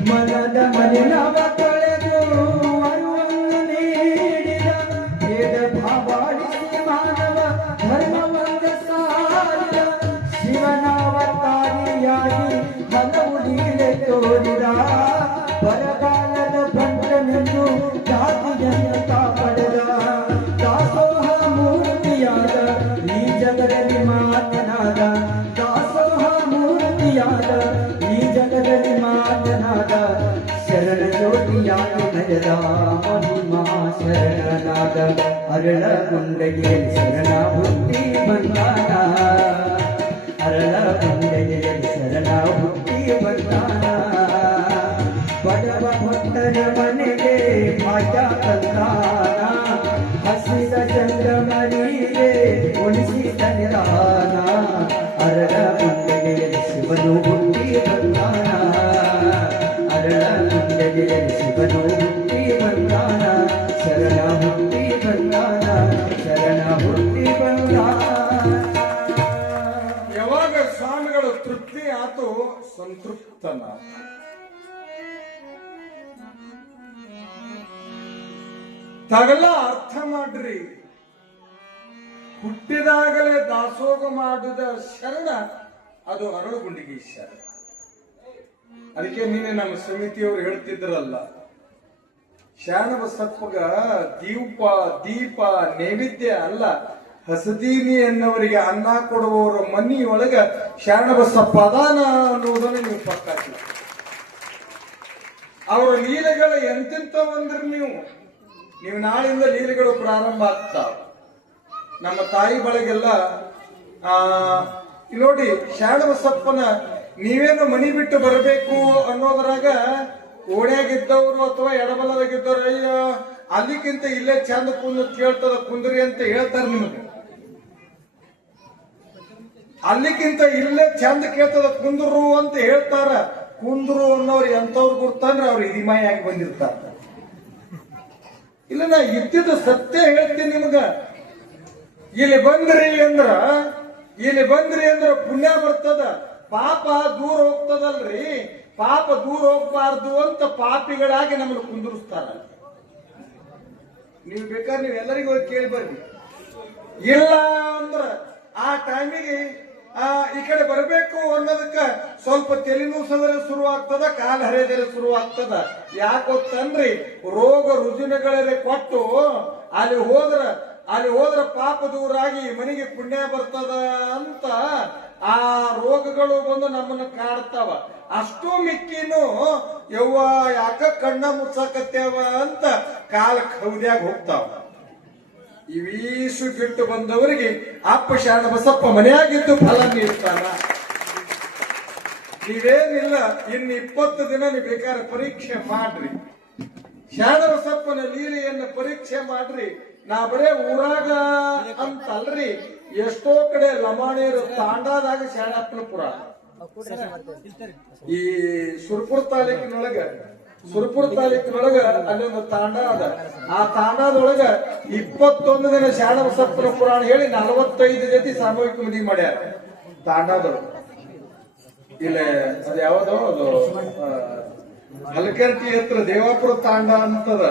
ಮನದ ಮಲಿನವ ತೊಳೆದು ಅರಿವನ್ನು ನೀಡಿದ ಭೇದ ಭಾವಾಡಿಸಿ ಮಾನವ ಧರ್ಮವಂದ ಸಾರಿದ ಶಿವನಾವತಾರಿಯಾಗಿ ಹಲವು ಲೀಲೆ ತೋರಿದ ಬರಗಾಲದ ಬಂಧನೆಂದು ಜಾತಿಯನ್ನು ಕಾಪಾಡಿದ ದಾಸೋಹ ಮೂರ್ತಿಯಾದ ಈ ಜಗದಲ್ಲಿ ಮಾತನಾದ ದಾಸೋಹ ಮೂರ್ತಿಯಾದ ಈ ಜಗದಲ್ಲಿ ಮಾತನಾದ ಶರಣ ಜ್ಯೋತಿಯಾಗಿ ನಡೆದ ಮಹಿಮಾ ಶರಣನಾದ ಅರಳ ಗುಂಡೆಗೆ ಶರಣ ಹುಟ್ಟಿ ಬಂದಾನ ಅರಳ ಗುಂಡೆಗೆ ಶರಣ ಹುಟ್ಟಿ ಬಂದಾನ ಬಡವ ಭಕ್ತರ ಮನೆಗೆ ಭಾಗ್ಯ ತಂದಾನ ಹಸಿದ ಚಂದ್ರಮರಿಗೆ ಉಳಿಸಿ ತನಿದಾನ ಅರಳ ಗುಂಡೆಗೆ ಶಿವನು ಹುಟ್ಟಿ ಬಂದಾನ ಅರಳ ಗುಂಡೆಗೆ ಶಿವನು ಹುಟ್ಟಿ ಬಂದಾನ ಶರಣ ಹುಟ್ಟಿ ಬಂದಾನ ಶರಣ ಹುಟ್ಟಿ ಬಂದಾನ ಯಾವಾಗ ಸ್ವಾಮಿಗಳು ತೃಪ್ತಿ ಆತು ಸಂತೃಪ್ತನ ತಗಲ ಅರ್ಥ ಮಾಡ್ರಿ ಹುಟ್ಟಿದಾಗಲೇ ದಾಸೋಗ ಮಾಡಿದ ಶರಣ ಅದು ಅರಳುಗುಂಡಿಗೆ ಶರಣ. ಅದಕ್ಕೆ ನಿನ್ನೆ ನಮ್ಮ ಸಮಿತಿಯವರು ಹೇಳ್ತಿದ್ರಲ್ಲ, ಶಾಣಬಸಪ್ಪಗ ದೀಪ ನೈವೇದ್ಯ ಅಲ್ಲ, ಹಸದೀನಿ ಎನ್ನುವರಿಗೆ ಅನ್ನ ಕೊಡುವವರ ಮನೆಯೊಳಗ ಶಾಣಬಸಪ್ಪ ಅದಾನ ಅನ್ನುವುದನ್ನು ನೀವು ಪಕ್ಕಾಕಿ. ಅವರ ಲೀಲೆಗಳ ಎಂತೆಂತವಂದ್ರಿ ನೀವು ನಾಳಿಂದ ಲೀಲೆಗಳು ಪ್ರಾರಂಭ ಆಗ್ತಾವ. ನಮ್ಮ ತಾಯಿ ಬಳಗೆಲ್ಲ ನೋಡಿ, ಶಾಣಬಸಪ್ಪನ ನೀವೇನು ಮನಿ ಬಿಟ್ಟು ಬರಬೇಕು ಅನ್ನೋದ್ರಾಗ ಓಣ್ಯಾಗಿದ್ದವರು ಅಥವಾ ಎಡಬಲದಾಗಿದ್ದವ್ರು ಅಯ್ಯೋ ಅಲ್ಲಿಕ್ಕಿಂತ ಇಲ್ಲೇ ಚಂದ ಕೇಳ್ತದ ಕುಂದ್ರಿ ಅಂತ ಹೇಳ್ತಾರ. ನಿಮಗೆ ಅಲ್ಲಿಕ್ಕಿಂತ ಇಲ್ಲೇ ಚಂದ ಕೇಳ್ತದ ಕುಂದ್ರು ಅಂತ ಹೇಳ್ತಾರ. ಕುಂದ್ರು ಅನ್ನೋರು ಎಂತವ್ರು ಗುರ್ತಂದ್ರೆ ಅವ್ರು ಹಿರಿಮಾಯಾಗಿ ಬಂದಿರ್ತಾರ. ಇಲ್ಲ, ನಾ ಇದ್ದಿದ್ದು ಸತ್ಯ ಹೇಳ್ತೀನಿ ನಿಮ್ಗ. ಇಲ್ಲಿ ಬಂದ್ರಿ ಅಂದ್ರ ಪುಣ್ಯ ಬರ್ತದ, ಪಾಪ ದೂರ ಹೋಗ್ತದಲ್ರಿ. ಪಾಪ ದೂರ ಹೋಗ್ಬಾರ್ದು ಅಂತ ಪಾಪಿಗಳಾಗಿ ನಮ್ಮನ್ನು ಕುಂದಿರಿಸ್ತಾರ. ನೀವು ಬೇಕಾದ್ರೆ ನೀವು ಎಲ್ಲರಿಗೂ ಹೋಗಿ ಕೇಳಿ ಬರ್ರಿ. ಇಲ್ಲ ಅಂದ್ರ ಆ ಟೈಮಿಗೆ ಈ ಕಡೆ ಬರಬೇಕು ಅನ್ನೋದಕ್ಕ ಸ್ವಲ್ಪ ತಲೆನೂಸದ್ರೆ ಶುರು ಆಗ್ತದ, ಕಾಲು ಹರಿದರೆ ಶುರು ಆಗ್ತದ. ಯಾಕೊತ್ತಂದ್ರಿ ರೋಗ ರುಜಿನಗಳೇ ಕೊಟ್ಟು ಅಲ್ಲಿ ಹೋದ್ರ ಪಾಪ ದೂರಾಗಿ ಮನೆಗೆ ಪುಣ್ಯ ಬರ್ತದ ಅಂತ ಆ ರೋಗಗಳು ಬಂದು ನಮ್ಮನ್ನ ಕಾಡ್ತಾವ. ಅಷ್ಟು ಮಿಕ್ಕಿನೂ ಯವ್ವ ಯಾಕ ಕಣ್ಣ ಮುಚ್ಚಾಕತ್ತೇವ ಅಂತ ಕಾಲ ಕೌದ್ಯಾಗ ಹೋಗ್ತಾವ. ಇವೀಸು ಬಿಟ್ಟು ಬಂದವರಿಗೆ ಅಪ್ಪ ಶಾಣ ಬಸಪ್ಪ ಮನೆಯಾಗಿದ್ದು ಫಲ ನೀಡ್ತಾನ. ನೀವೇನಿಲ್ಲ, ಇನ್ನು 20 ದಿನ ನೀವು ಬೇಕಾದ್ರೆ ಪರೀಕ್ಷೆ ಮಾಡ್ರಿ. ಶಾಣ ಬಸಪ್ಪನ ಲೀಲೆಯನ್ನ ಪರೀಕ್ಷೆ ಮಾಡ್ರಿ. ನಾ ಬರೇ ಊರಾಗ ಅಂತಲ್ರಿ, ಎಷ್ಟೋ ಕಡೆ ಲಮಾಣಿಯರು ತಾಂಡಾದಾಗ ಶಾಣಪ್ಪನ ಪುರಾಣ. ಈ ಸುರಪುರ ತಾಲೂಕಿನೊಳಗ ಅಲ್ಲೊಂದು ತಾಂಡ ಅದ. ಆ ತಾಂಡದೊಳಗ 21 ದಿನ ಶಾಣ ಬಸಪ್ಪನ ಪುರಾಣ ಹೇಳಿ 45 ಜೊತೆ ಸಾಮೂಹಿಕ ಮದುವೆ ಮಾಡ್ಯಾರ ತಾಂಡದೊಳಗ. ಇಲ್ಲ ಅದ ಯಾವ್ದೋ ಅದು ಹಲಕರ್ಟಿ ಹತ್ರ ದೇವಾಪುರ ತಾಂಡ ಅಂತದ.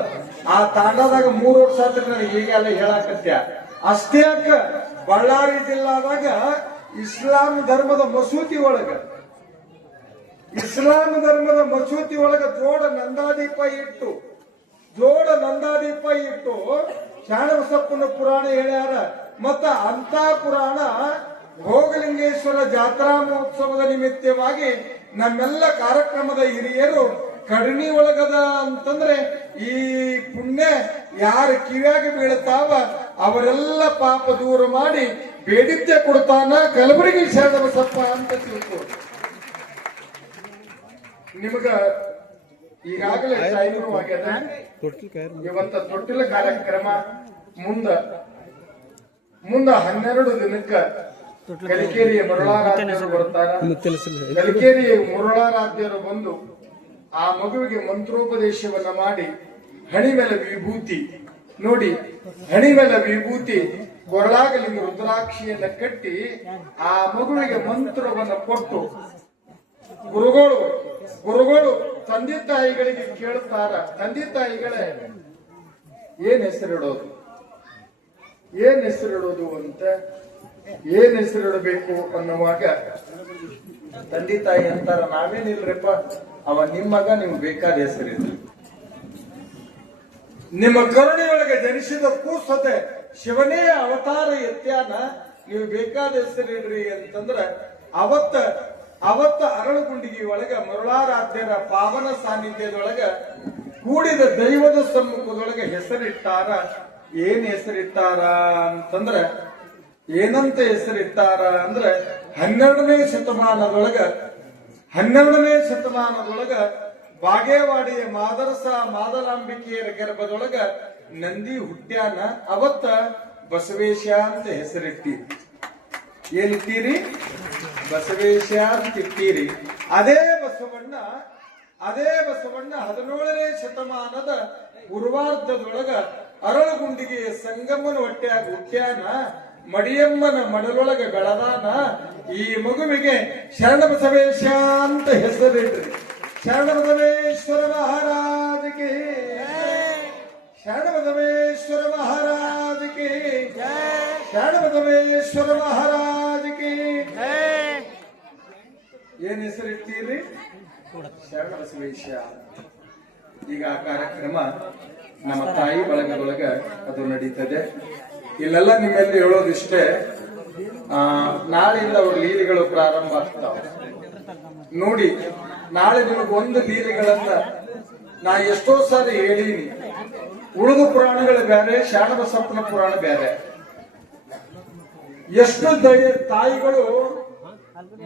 ಆ ತಾಂಡದಾಗ 3 ವರ್ಷ ಆದ್ರೆ ನನಗೆ ಈಗೆಲ್ಲ ಹೇಳಾಕತ್ಯ. ಅಷ್ಟೇ ಅಕ್ಕ, ಬಳ್ಳಾರಿ ಜಿಲ್ಲಾದಾಗ ಇಸ್ಲಾಂ ಧರ್ಮದ ಮಸೂತಿ ಒಳಗ ಜೋಡ ನಂದಾದೀಪ ಇಟ್ಟು ಶಾಣಬಸಪ್ಪನ ಪುರಾಣ ಹೇಳ್ಯಾರ. ಮತ್ತ ಅಂತ ಪುರಾಣ ಭೋಗಲಿಂಗೇಶ್ವರ ಜಾತ್ರಾ ಮಹೋತ್ಸವದ ನಿಮಿತ್ತವಾಗಿ ನಮ್ಮೆಲ್ಲ ಕಾರ್ಯಕ್ರಮದ ಹಿರಿಯರು ಕಡಿಮೆ ಒಳಗದ ಅಂತಂದ್ರೆ ಈ ಪುಣ್ಯ ಯಾರ ಕಿವ್ಯಾಗ ಬೀಳ್ತಾವ ಅವರೆಲ್ಲ ಪಾಪ ದೂರ ಮಾಡಿ ಬೇಡಿದ್ದೆ ಕೊಡ್ತಾನ ಕಲಬುರಗಿ ಶಾಣಬಸಪ್ಪ ಅಂತ ತಿಳ್ಕೊ. ನಿಮಗ ಈಗಾಗಲೇ ಟೈಮರು ಆಗ್ಯದ. ಇವತ್ತ ತೊಟ್ಟಿಲ ಕಾರ್ಯಕ್ರಮ ಮುಂದ 12 ದಿನಕ್ಕ ಕಲಿಕೇರಿಯ ಮುರುಳಾರಾಧ್ಯರು ಬರ್ತಾರ. ಕಲಿಕೇರಿಯ ಮುರುಳಾರಾಧ್ಯರು ಬಂದು ಆ ಮಗುವಿಗೆ ಮಂತ್ರೋಪದೇಶವನ್ನ ಮಾಡಿ ಹಣಿ ಮೇಲೆ ವಿಭೂತಿ ನೋಡಿ, ಹಣಿ ಮೇಲೆ ವಿಭೂತಿ ಕೊರಳಾಗಲಿಂಗ ರುದ್ರಾಕ್ಷಿಯನ್ನ ಕಟ್ಟಿ ಆ ಮಗುವಿಗೆ ಮಂತ್ರವನ್ನ ಕೊಟ್ಟು ಗುರುಗಳು ತಂದೆ ತಾಯಿಗಳಿಗೆ ಕೇಳುತ್ತಾರ, ತಂದೆ ತಾಯಿಗಳೇ ಏನ್ ಹೆಸರಿಡೋದು ಅಂತ, ಏನ್ ಹೆಸರಿಡಬೇಕು ಅನ್ನುವಾಗ ತಂದೆ ತಾಯಿ ಅಂತಾರ, ನಾವೇನಿಲ್ರಪ್ಪ, ಅವ ನಿಮ್ಮ ಮಗ, ನಿಮ್ಗೆ ಬೇಕಾದ ಹೆಸರಿದ್ರಿ. ನಿಮ್ಮ ಕರುಣೆಯೊಳಗೆ ಜನಿಸಿದ ಕೂಸತೆ ಶಿವನೇ ಅವತಾರ ಎತ್ಯಾನ, ನೀವು ಬೇಕಾದ ಹೆಸರಿಡ್ರಿ ಅಂತಂದ್ರ ಅವತ್ತ ಅರಳುಗುಂಡಿಗೆ ಒಳಗ ಮರುಳಾರಾಧ್ಯರ ಪಾವನ ಸಾನ್ನಿಧ್ಯದೊಳಗ ಕೂಡಿದ ದೈವದ ಸಮ್ಮುಖದೊಳಗೆ ಹೆಸರಿಟ್ಟಾರ. ಏನ್ ಹೆಸರಿಟ್ಟಾರ ಅಂತಂದ್ರ, ಏನಂತ ಹೆಸರಿಟ್ಟಾರ ಅಂದ್ರೆ 12ನೇ ಶತಮಾನದೊಳಗ ಬಾಗೇವಾಡಿಯ ಮಾದಲಾಂಬಿಕೆಯರ ಗರ್ಭದೊಳಗ ನಂದಿ ಹುಟ್ಟ್ಯಾನ. ಅವತ್ತ ಬಸವೇಶ ಅಂತ ಹೆಸರಿಟ್ಟಿರಿ. ಏನಿತ್ತೀರಿ? ಬಸವೇಶ ಅಂತ ಇಟ್ಟೀರಿ. ಅದೇ ಬಸವಣ್ಣ 17ನೇ ಶತಮಾನದ ಪೂರ್ವಾರ್ಧದೊಳಗ ಅರಳುಗುಂಡಿಗೆಯ ಸಂಗಮನ ಹೊಟ್ಟೆಯಾಗ ಹುಟ್ಟ್ಯಾನ. ಮಡಿಯಮ್ಮನ ಮಡಲೊಳಗ ಬೆಳದಾನ. ಈ ಮಗುವಿಗೆ ಶರಣಬಸವೇಶ ಅಂತ ಹೆಸರಿಟ್ರಿ. ಶರಣಬಸವೇಶ್ವರ ಮಹಾರಾಜಕ್ಕೆ, ಶರಣಬಸವೇಶ್ವರ ಮಹಾರಾಜಕ್ಕೆ, ಶರಣಬಸವೇಶ್ವರ ಮಹಾರಾಜಕ್ಕೆ. ಏನ್ ಹೆಸರಿಡ್ತೀರಿ? ಶರಣಬಸವೇಶ. ಈಗ ಆ ಕಾರ್ಯಕ್ರಮ ನಮ್ಮ ತಾಯಿ ಬಳಗದೊಳಗ ಅದು ನಡೀತದೆ. ಇಲ್ಲೆಲ್ಲ ನಿಮ್ಮೆಲ್ಲ ಹೇಳೋದಿಷ್ಟೇ, ನಾಳೆಯಿಂದ ಅವ್ರ ಲೀಲೆಗಳು ಪ್ರಾರಂಭ ಆಗ್ತಾವ ನೋಡಿ. ನಾಳೆ ನಿಮಗೊಂದು ಲೀಲೆಗಳನ್ನ ನಾ ಎಷ್ಟೋ ಸಾರಿ ಹೇಳೀನಿ. ಉಳಿದ ಪುರಾಣಗಳು ಬೇರೆ, ಶಾಣಬಸಪ್ಪನ ಪುರಾಣ ಬೇರೆ. ಎಷ್ಟು ತಾಯಿಗಳು,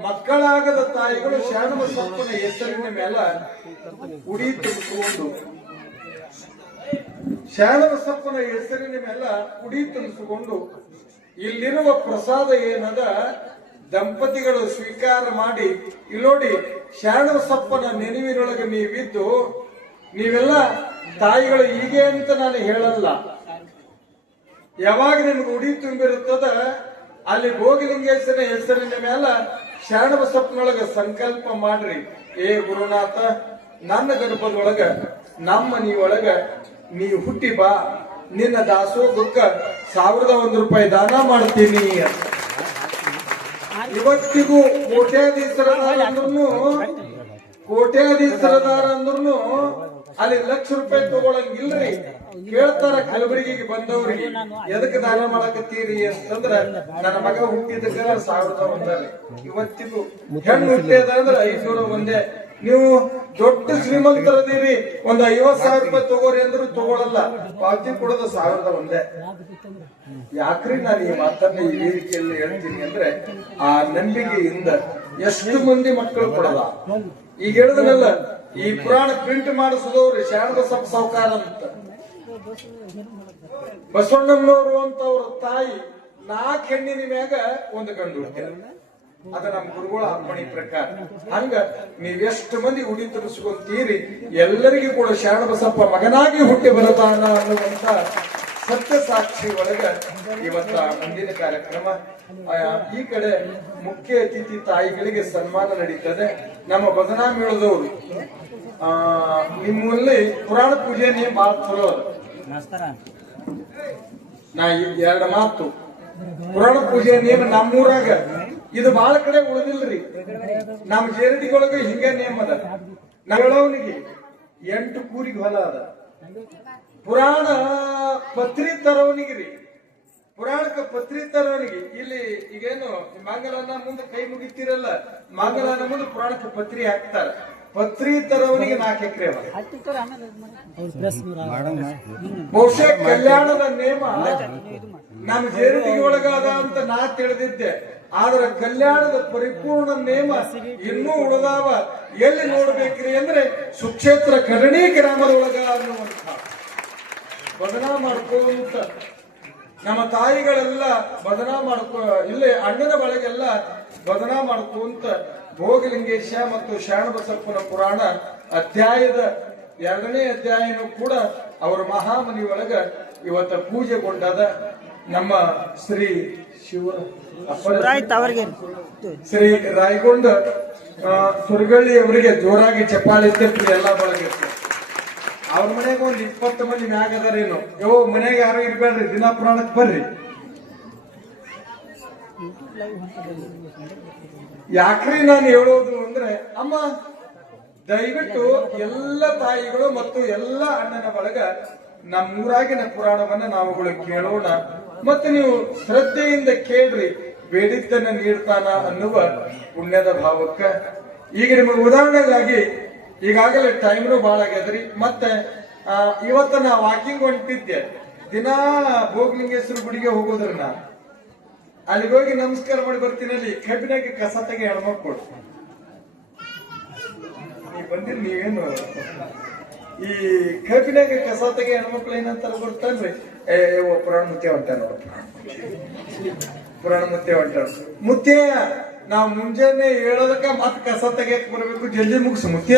ಮಕ್ಕಳಾಗದ ತಾಯಿಗಳು ಶಾಣಬಸಪ್ಪನ ಹೆಸರಿನ ಮೇಲೆ ಉಡಿ ತುಂಬಿಸಿಕೊಂಡು, ಶಾಣಬಸಪ್ಪನ ಹೆಸರಿನ ಮೇಲೆ ಉಡಿ ತುಂಬಿಸಿಕೊಂಡು ಇಲ್ಲಿರುವ ಪ್ರಸಾದ ಏನದ ದಂಪತಿಗಳು ಸ್ವೀಕಾರ ಮಾಡಿ, ಇಲ್ಲಿ ನೋಡಿ ಶರಣಬಸಪ್ಪನ ನೆನವಿನೊಳಗೆ ನೀವಿದ್ದು, ನೀವೆಲ್ಲ ತಾಯಿಗಳು ಹೀಗೆ ಅಂತ ನಾನು ಹೇಳಲ್ಲ. ಯಾವಾಗ ನಿಮ್ಗೆ ಉಡಿ ತುಂಬಿರುತ್ತದ ಅಲ್ಲಿ ಭೋಗಲಿಂಗೇಶ್ವರ ಹೆಸರಿನ ಮೇಲೆ ಶರಣಬಸಪ್ಪನೊಳಗ ಸಂಕಲ್ಪ ಮಾಡ್ರಿ. ಏ ಗುರುನಾಥ, ನನ್ನ ಗರ್ಭದೊಳಗ ನಮ್ಮ ಮನೆಯೊಳಗ ನೀ ಹುಟ್ಟಿ ಬಾ, ನಿನ್ನ ದಾಸೋಗಕ್ಕ 1001 ರೂಪಾಯಿ ದಾನ ಮಾಡ್ತೀನಿ. ಇವತ್ತಿಗೂ ಕೋಟ್ಯಾಧೀಶರದಾರ ಅಂದ್ರೂ ಅಲ್ಲಿ ಲಕ್ಷ ರೂಪಾಯಿ ತಗೊಳಂಗಿಲ್ರಿ. ಕೇಳ್ತಾರ ಕಲಬುರಗಿಗೆ ಬಂದವ್ರಿಗೆ, ಎದಕ್ಕೆ ದಾನ ಮಾಡಕತ್ತೀರಿ ಅಂತಂದ್ರ, ನನ್ನ ಮಗ ಹುಟ್ಟಿದಕ್ಕ 1001. ಇವತ್ತಿಗೂ ಹೆಣ್ಣು ಹುಟ್ಟಿದ ಅಂದ್ರೆ 500 ಒಂದೇ, ನೀವು ದೊಡ್ಡ ಶ್ರೀಮಂತರದೀರಿ ಒಂದ್ 50,000 ರೂಪಾಯಿ ತಗೋರಿ ಅಂದ್ರು ತಗೊಳಲ್ಲ, ಪಾವತಿ ಕೊಡೋದು 1000 ಒಂದೇ. ಯಾಕ್ರಿ ನಾನು ಈ ಮಾತನ್ನ ಈ ವೇದಿಕೆಯಲ್ಲಿ ಹೇಳ್ತೀನಿ ಅಂದ್ರೆ, ಆ ನಂಬಿಕೆಯಿಂದ ಎಷ್ಟು ಮಂದಿ ಮಕ್ಕಳು ಕೊಡಲ್ಲ. ಈಗ ಹೇಳಿದ್ನಲ್ಲ, ಈ ಪುರಾಣ ಪ್ರಿಂಟ್ ಮಾಡಿಸಿದವ್ರು ಶಾಣಬಸಪ್ಪ ಸಾವ್ಕಾರ ಅಂತ, ಬಸವಣ್ಣನವರು ಅಂತ ಅವ್ರ ತಾಯಿ 4 ಹೆಣ್ಣಿನ ಮ್ಯಾಗ ಒಂದು ಗಂಡು ಹುಡ್ತಾರೆ. ಅದ ನಮ್ಮ ಗುರುಗಳ ಅಪ್ಪಣಿ ಪ್ರಕಾರ. ಹಂಗ ನೀವೆಷ್ಟು ಮಂದಿ ಉಡಿ ತರಿಸ್ಕೊಂತೀರಿ, ಎಲ್ಲರಿಗೂ ಕೂಡ ಶಾಣಬಸಪ್ಪ ಮಗನಾಗಿ ಹುಟ್ಟಿ ಬರತಾನ ಅನ್ನುವಂತ ಸತ್ಯ ಸಾಕ್ಷಿ ಒಳಗ ಇವತ್ತ ಮುಂದಿನ ಕಾರ್ಯಕ್ರಮ. ಈ ಕಡೆ ಮುಖ್ಯ ಅತಿಥಿ ತಾಯಿಗಳಿಗೆ ಸನ್ಮಾನ ನಡೀತದೆ. ನಮ್ಮ ಭಜನಾ ಮೇಳದವರು ನಿಮ್ಮಲ್ಲಿ ಪುರಾಣ ಪೂಜೆ ನೀವು ಬಹಳ ಚಲೋ ಅದ. ನಾ 2 ಮಾತು, ಪುರಾಣ ಪೂಜೆ ನೇಮ ನಮ್ಮೂರಾಗ ಇದು ಬಹಳ ಕಡೆ ಉಳಿದಿಲ್ರಿ. ನಮ್ಮ ಜೇರಟಿಗೊಳಗ ಹಿಂಗ ನೇಮ ಅದ. ನಗಳವನಿಗೆ 8 ಕೂರಿಗೆ ಹೊಲ ಅದ. ಪುರಾಣ ಪತ್ರಿ ತರವನಿಗೆ ಪುರಾಣಕ್ಕೆ ಪತ್ರಿ ತರವನಿಗೆ ಇಲ್ಲಿ ಈಗೇನು ಮಂಗಲನ ಮುಂದೆ ಕೈ ಮುಗಿತೀರಲ್ಲ, ಮಂಗಲನ ಮುಂದೆ ಪುರಾಣಕ್ಕೆ ಪತ್ರಿ ಹಾಕ್ತಾರ. ಪತ್ರಿ ತರವನಿಗೆ 4 ಎಕರೆ ಅದ. ಬಹುಶಃ ಕಲ್ಯಾಣದ ನೇಮ ನಮ್ಮ ಜೇರಟಿಗೆ ಒಳಗಾದ ಅಂತ ನಾ ತಿಳಿದಿದ್ದೆ. ಆದ್ರೆ ಕಲ್ಯಾಣದ ಪರಿಪೂರ್ಣ ನೇಮ ಇನ್ನೂ ಉಳಿದಾವ. ಎಲ್ಲಿ ನೋಡ್ಬೇಕ್ರಿ ಅಂದ್ರೆ ಸುಕ್ಷೇತ್ರ ಕಡಣಿ ಗ್ರಾಮದೊಳಗ ಅನ್ನುವಂತ ಬದನಾ ಮಾಡ್ಕೊಂತ ನಮ್ಮ ತಾಯಿಗಳೆಲ್ಲ ಬದನಾ ಇಲ್ಲೇ ಅಣ್ಣನ ಒಳಗೆಲ್ಲ ಬದನಾ ಮಾಡ್ಕೊಂತ ಭೋಗಲಿಂಗೇಶ ಮತ್ತು ಶರಣಬಸಪ್ಪನ ಪುರಾಣ ಅಧ್ಯಾಯದ 2ನೇ ಅಧ್ಯಾಯನೂ ಕೂಡ ಅವರ ಮಹಾಮನಿ ಒಳಗ ಇವತ್ತ ಪೂಜೆಗೊಂಡದ. ನಮ್ಮ ಶ್ರೀ ಶ್ರೀ ರಾಯಗೊಂಡ ಸುರಗಳ್ಳಿ ಅವರಿಗೆ ಜೋರಾಗಿ ಚಪ್ಪಾಳೆ ಇತ್ತು ಎಲ್ಲ ಬಳಗಿತ್ತು. ಅವ್ರ ಮನೆಗೆ ಒಂದ್ 20 ಮಂದಿ ಮ್ಯಾಗ ಅದಾರೇನು. ಮನೆಗೆ ಯಾರು ಇರ್ಬೇಡ್ರಿ, ದಿನಾ ಪುರಾಣಕ್ಕೆ ಬರ್ರಿ. ಯಾಕ್ರಿ ನಾನು ಹೇಳೋದು ಅಂದ್ರೆ, ಅಮ್ಮ ದಯವಿಟ್ಟು ಎಲ್ಲ ತಾಯಿಗಳು ಮತ್ತು ಎಲ್ಲ ಅಣ್ಣನ ಬಳಗ ನಮ್ಮೂರಾಗಿನ ಪುರಾಣವನ್ನ ನಾವುಗಳು ಕೇಳೋಣ. ಮತ್ತೆ ನೀವು ಶ್ರದ್ಧೆಯಿಂದ ಕೇಳ್ರಿ, ಬೇಡಿದ್ದನ್ನ ನೀಡ್ತಾನ ಅನ್ನುವ ಪುಣ್ಯದ ಭಾವಕ್ಕ. ಈಗ ನಿಮಗೆ ಉದಾಹರಣೆಗಾಗಿ ಈಗಾಗಲೇ ಟೈಮ್ನು ಬಹಳ ಆಗ್ಯದ್ರಿ. ಮತ್ತೆ ಇವತ್ತ ನಾ ವಾಕಿಂಗ್ ಹೊಂಟಿದ್ದೆ. ದಿನಾ ಭೋಗಲಿಂಗೇಶ್ವರ ಗುಡಿಗೆ ಹೋಗೋದ್ರ ನಾ ಅಲ್ಲಿಗೆ ಹೋಗಿ ನಮಸ್ಕಾರ ಮಾಡಿ ಬರ್ತೀನಿ. ಅಲ್ಲಿ ಕಬ್ಬಿನಾಗ ಕಸ ತೆಗೆ ಹೆಣ್ಮಕ್ಳು ನೀವು ಬಂದಿರಿ. ನೀವೇನು ಈ ಕಬ್ಬಿನಾಗ ಕಸ ತೆಗೆ ಹೆಣ್ಮಕ್ಳು ಏನಂತಾರ ಗೊತ್ತಲ್ರಿ? ಪುರಾಣ ಮುತ್ಯ ಹೊಂಟಾನ, ಪುರಾಣ ಮುತ್ಯ ಹೊಂಟಾನ. ಮುತ್ಯ ನಾವ್ ಮುಂಜಾನೆ ಹೇಳೋದಕ್ಕ ಮತ್ ಕಸ ತೆಗಿಯಕ್ ಬರ್ಬೇಕು, ಜಲ್ದಿ ಮುಗಿಸು ಮುತ್ಯ.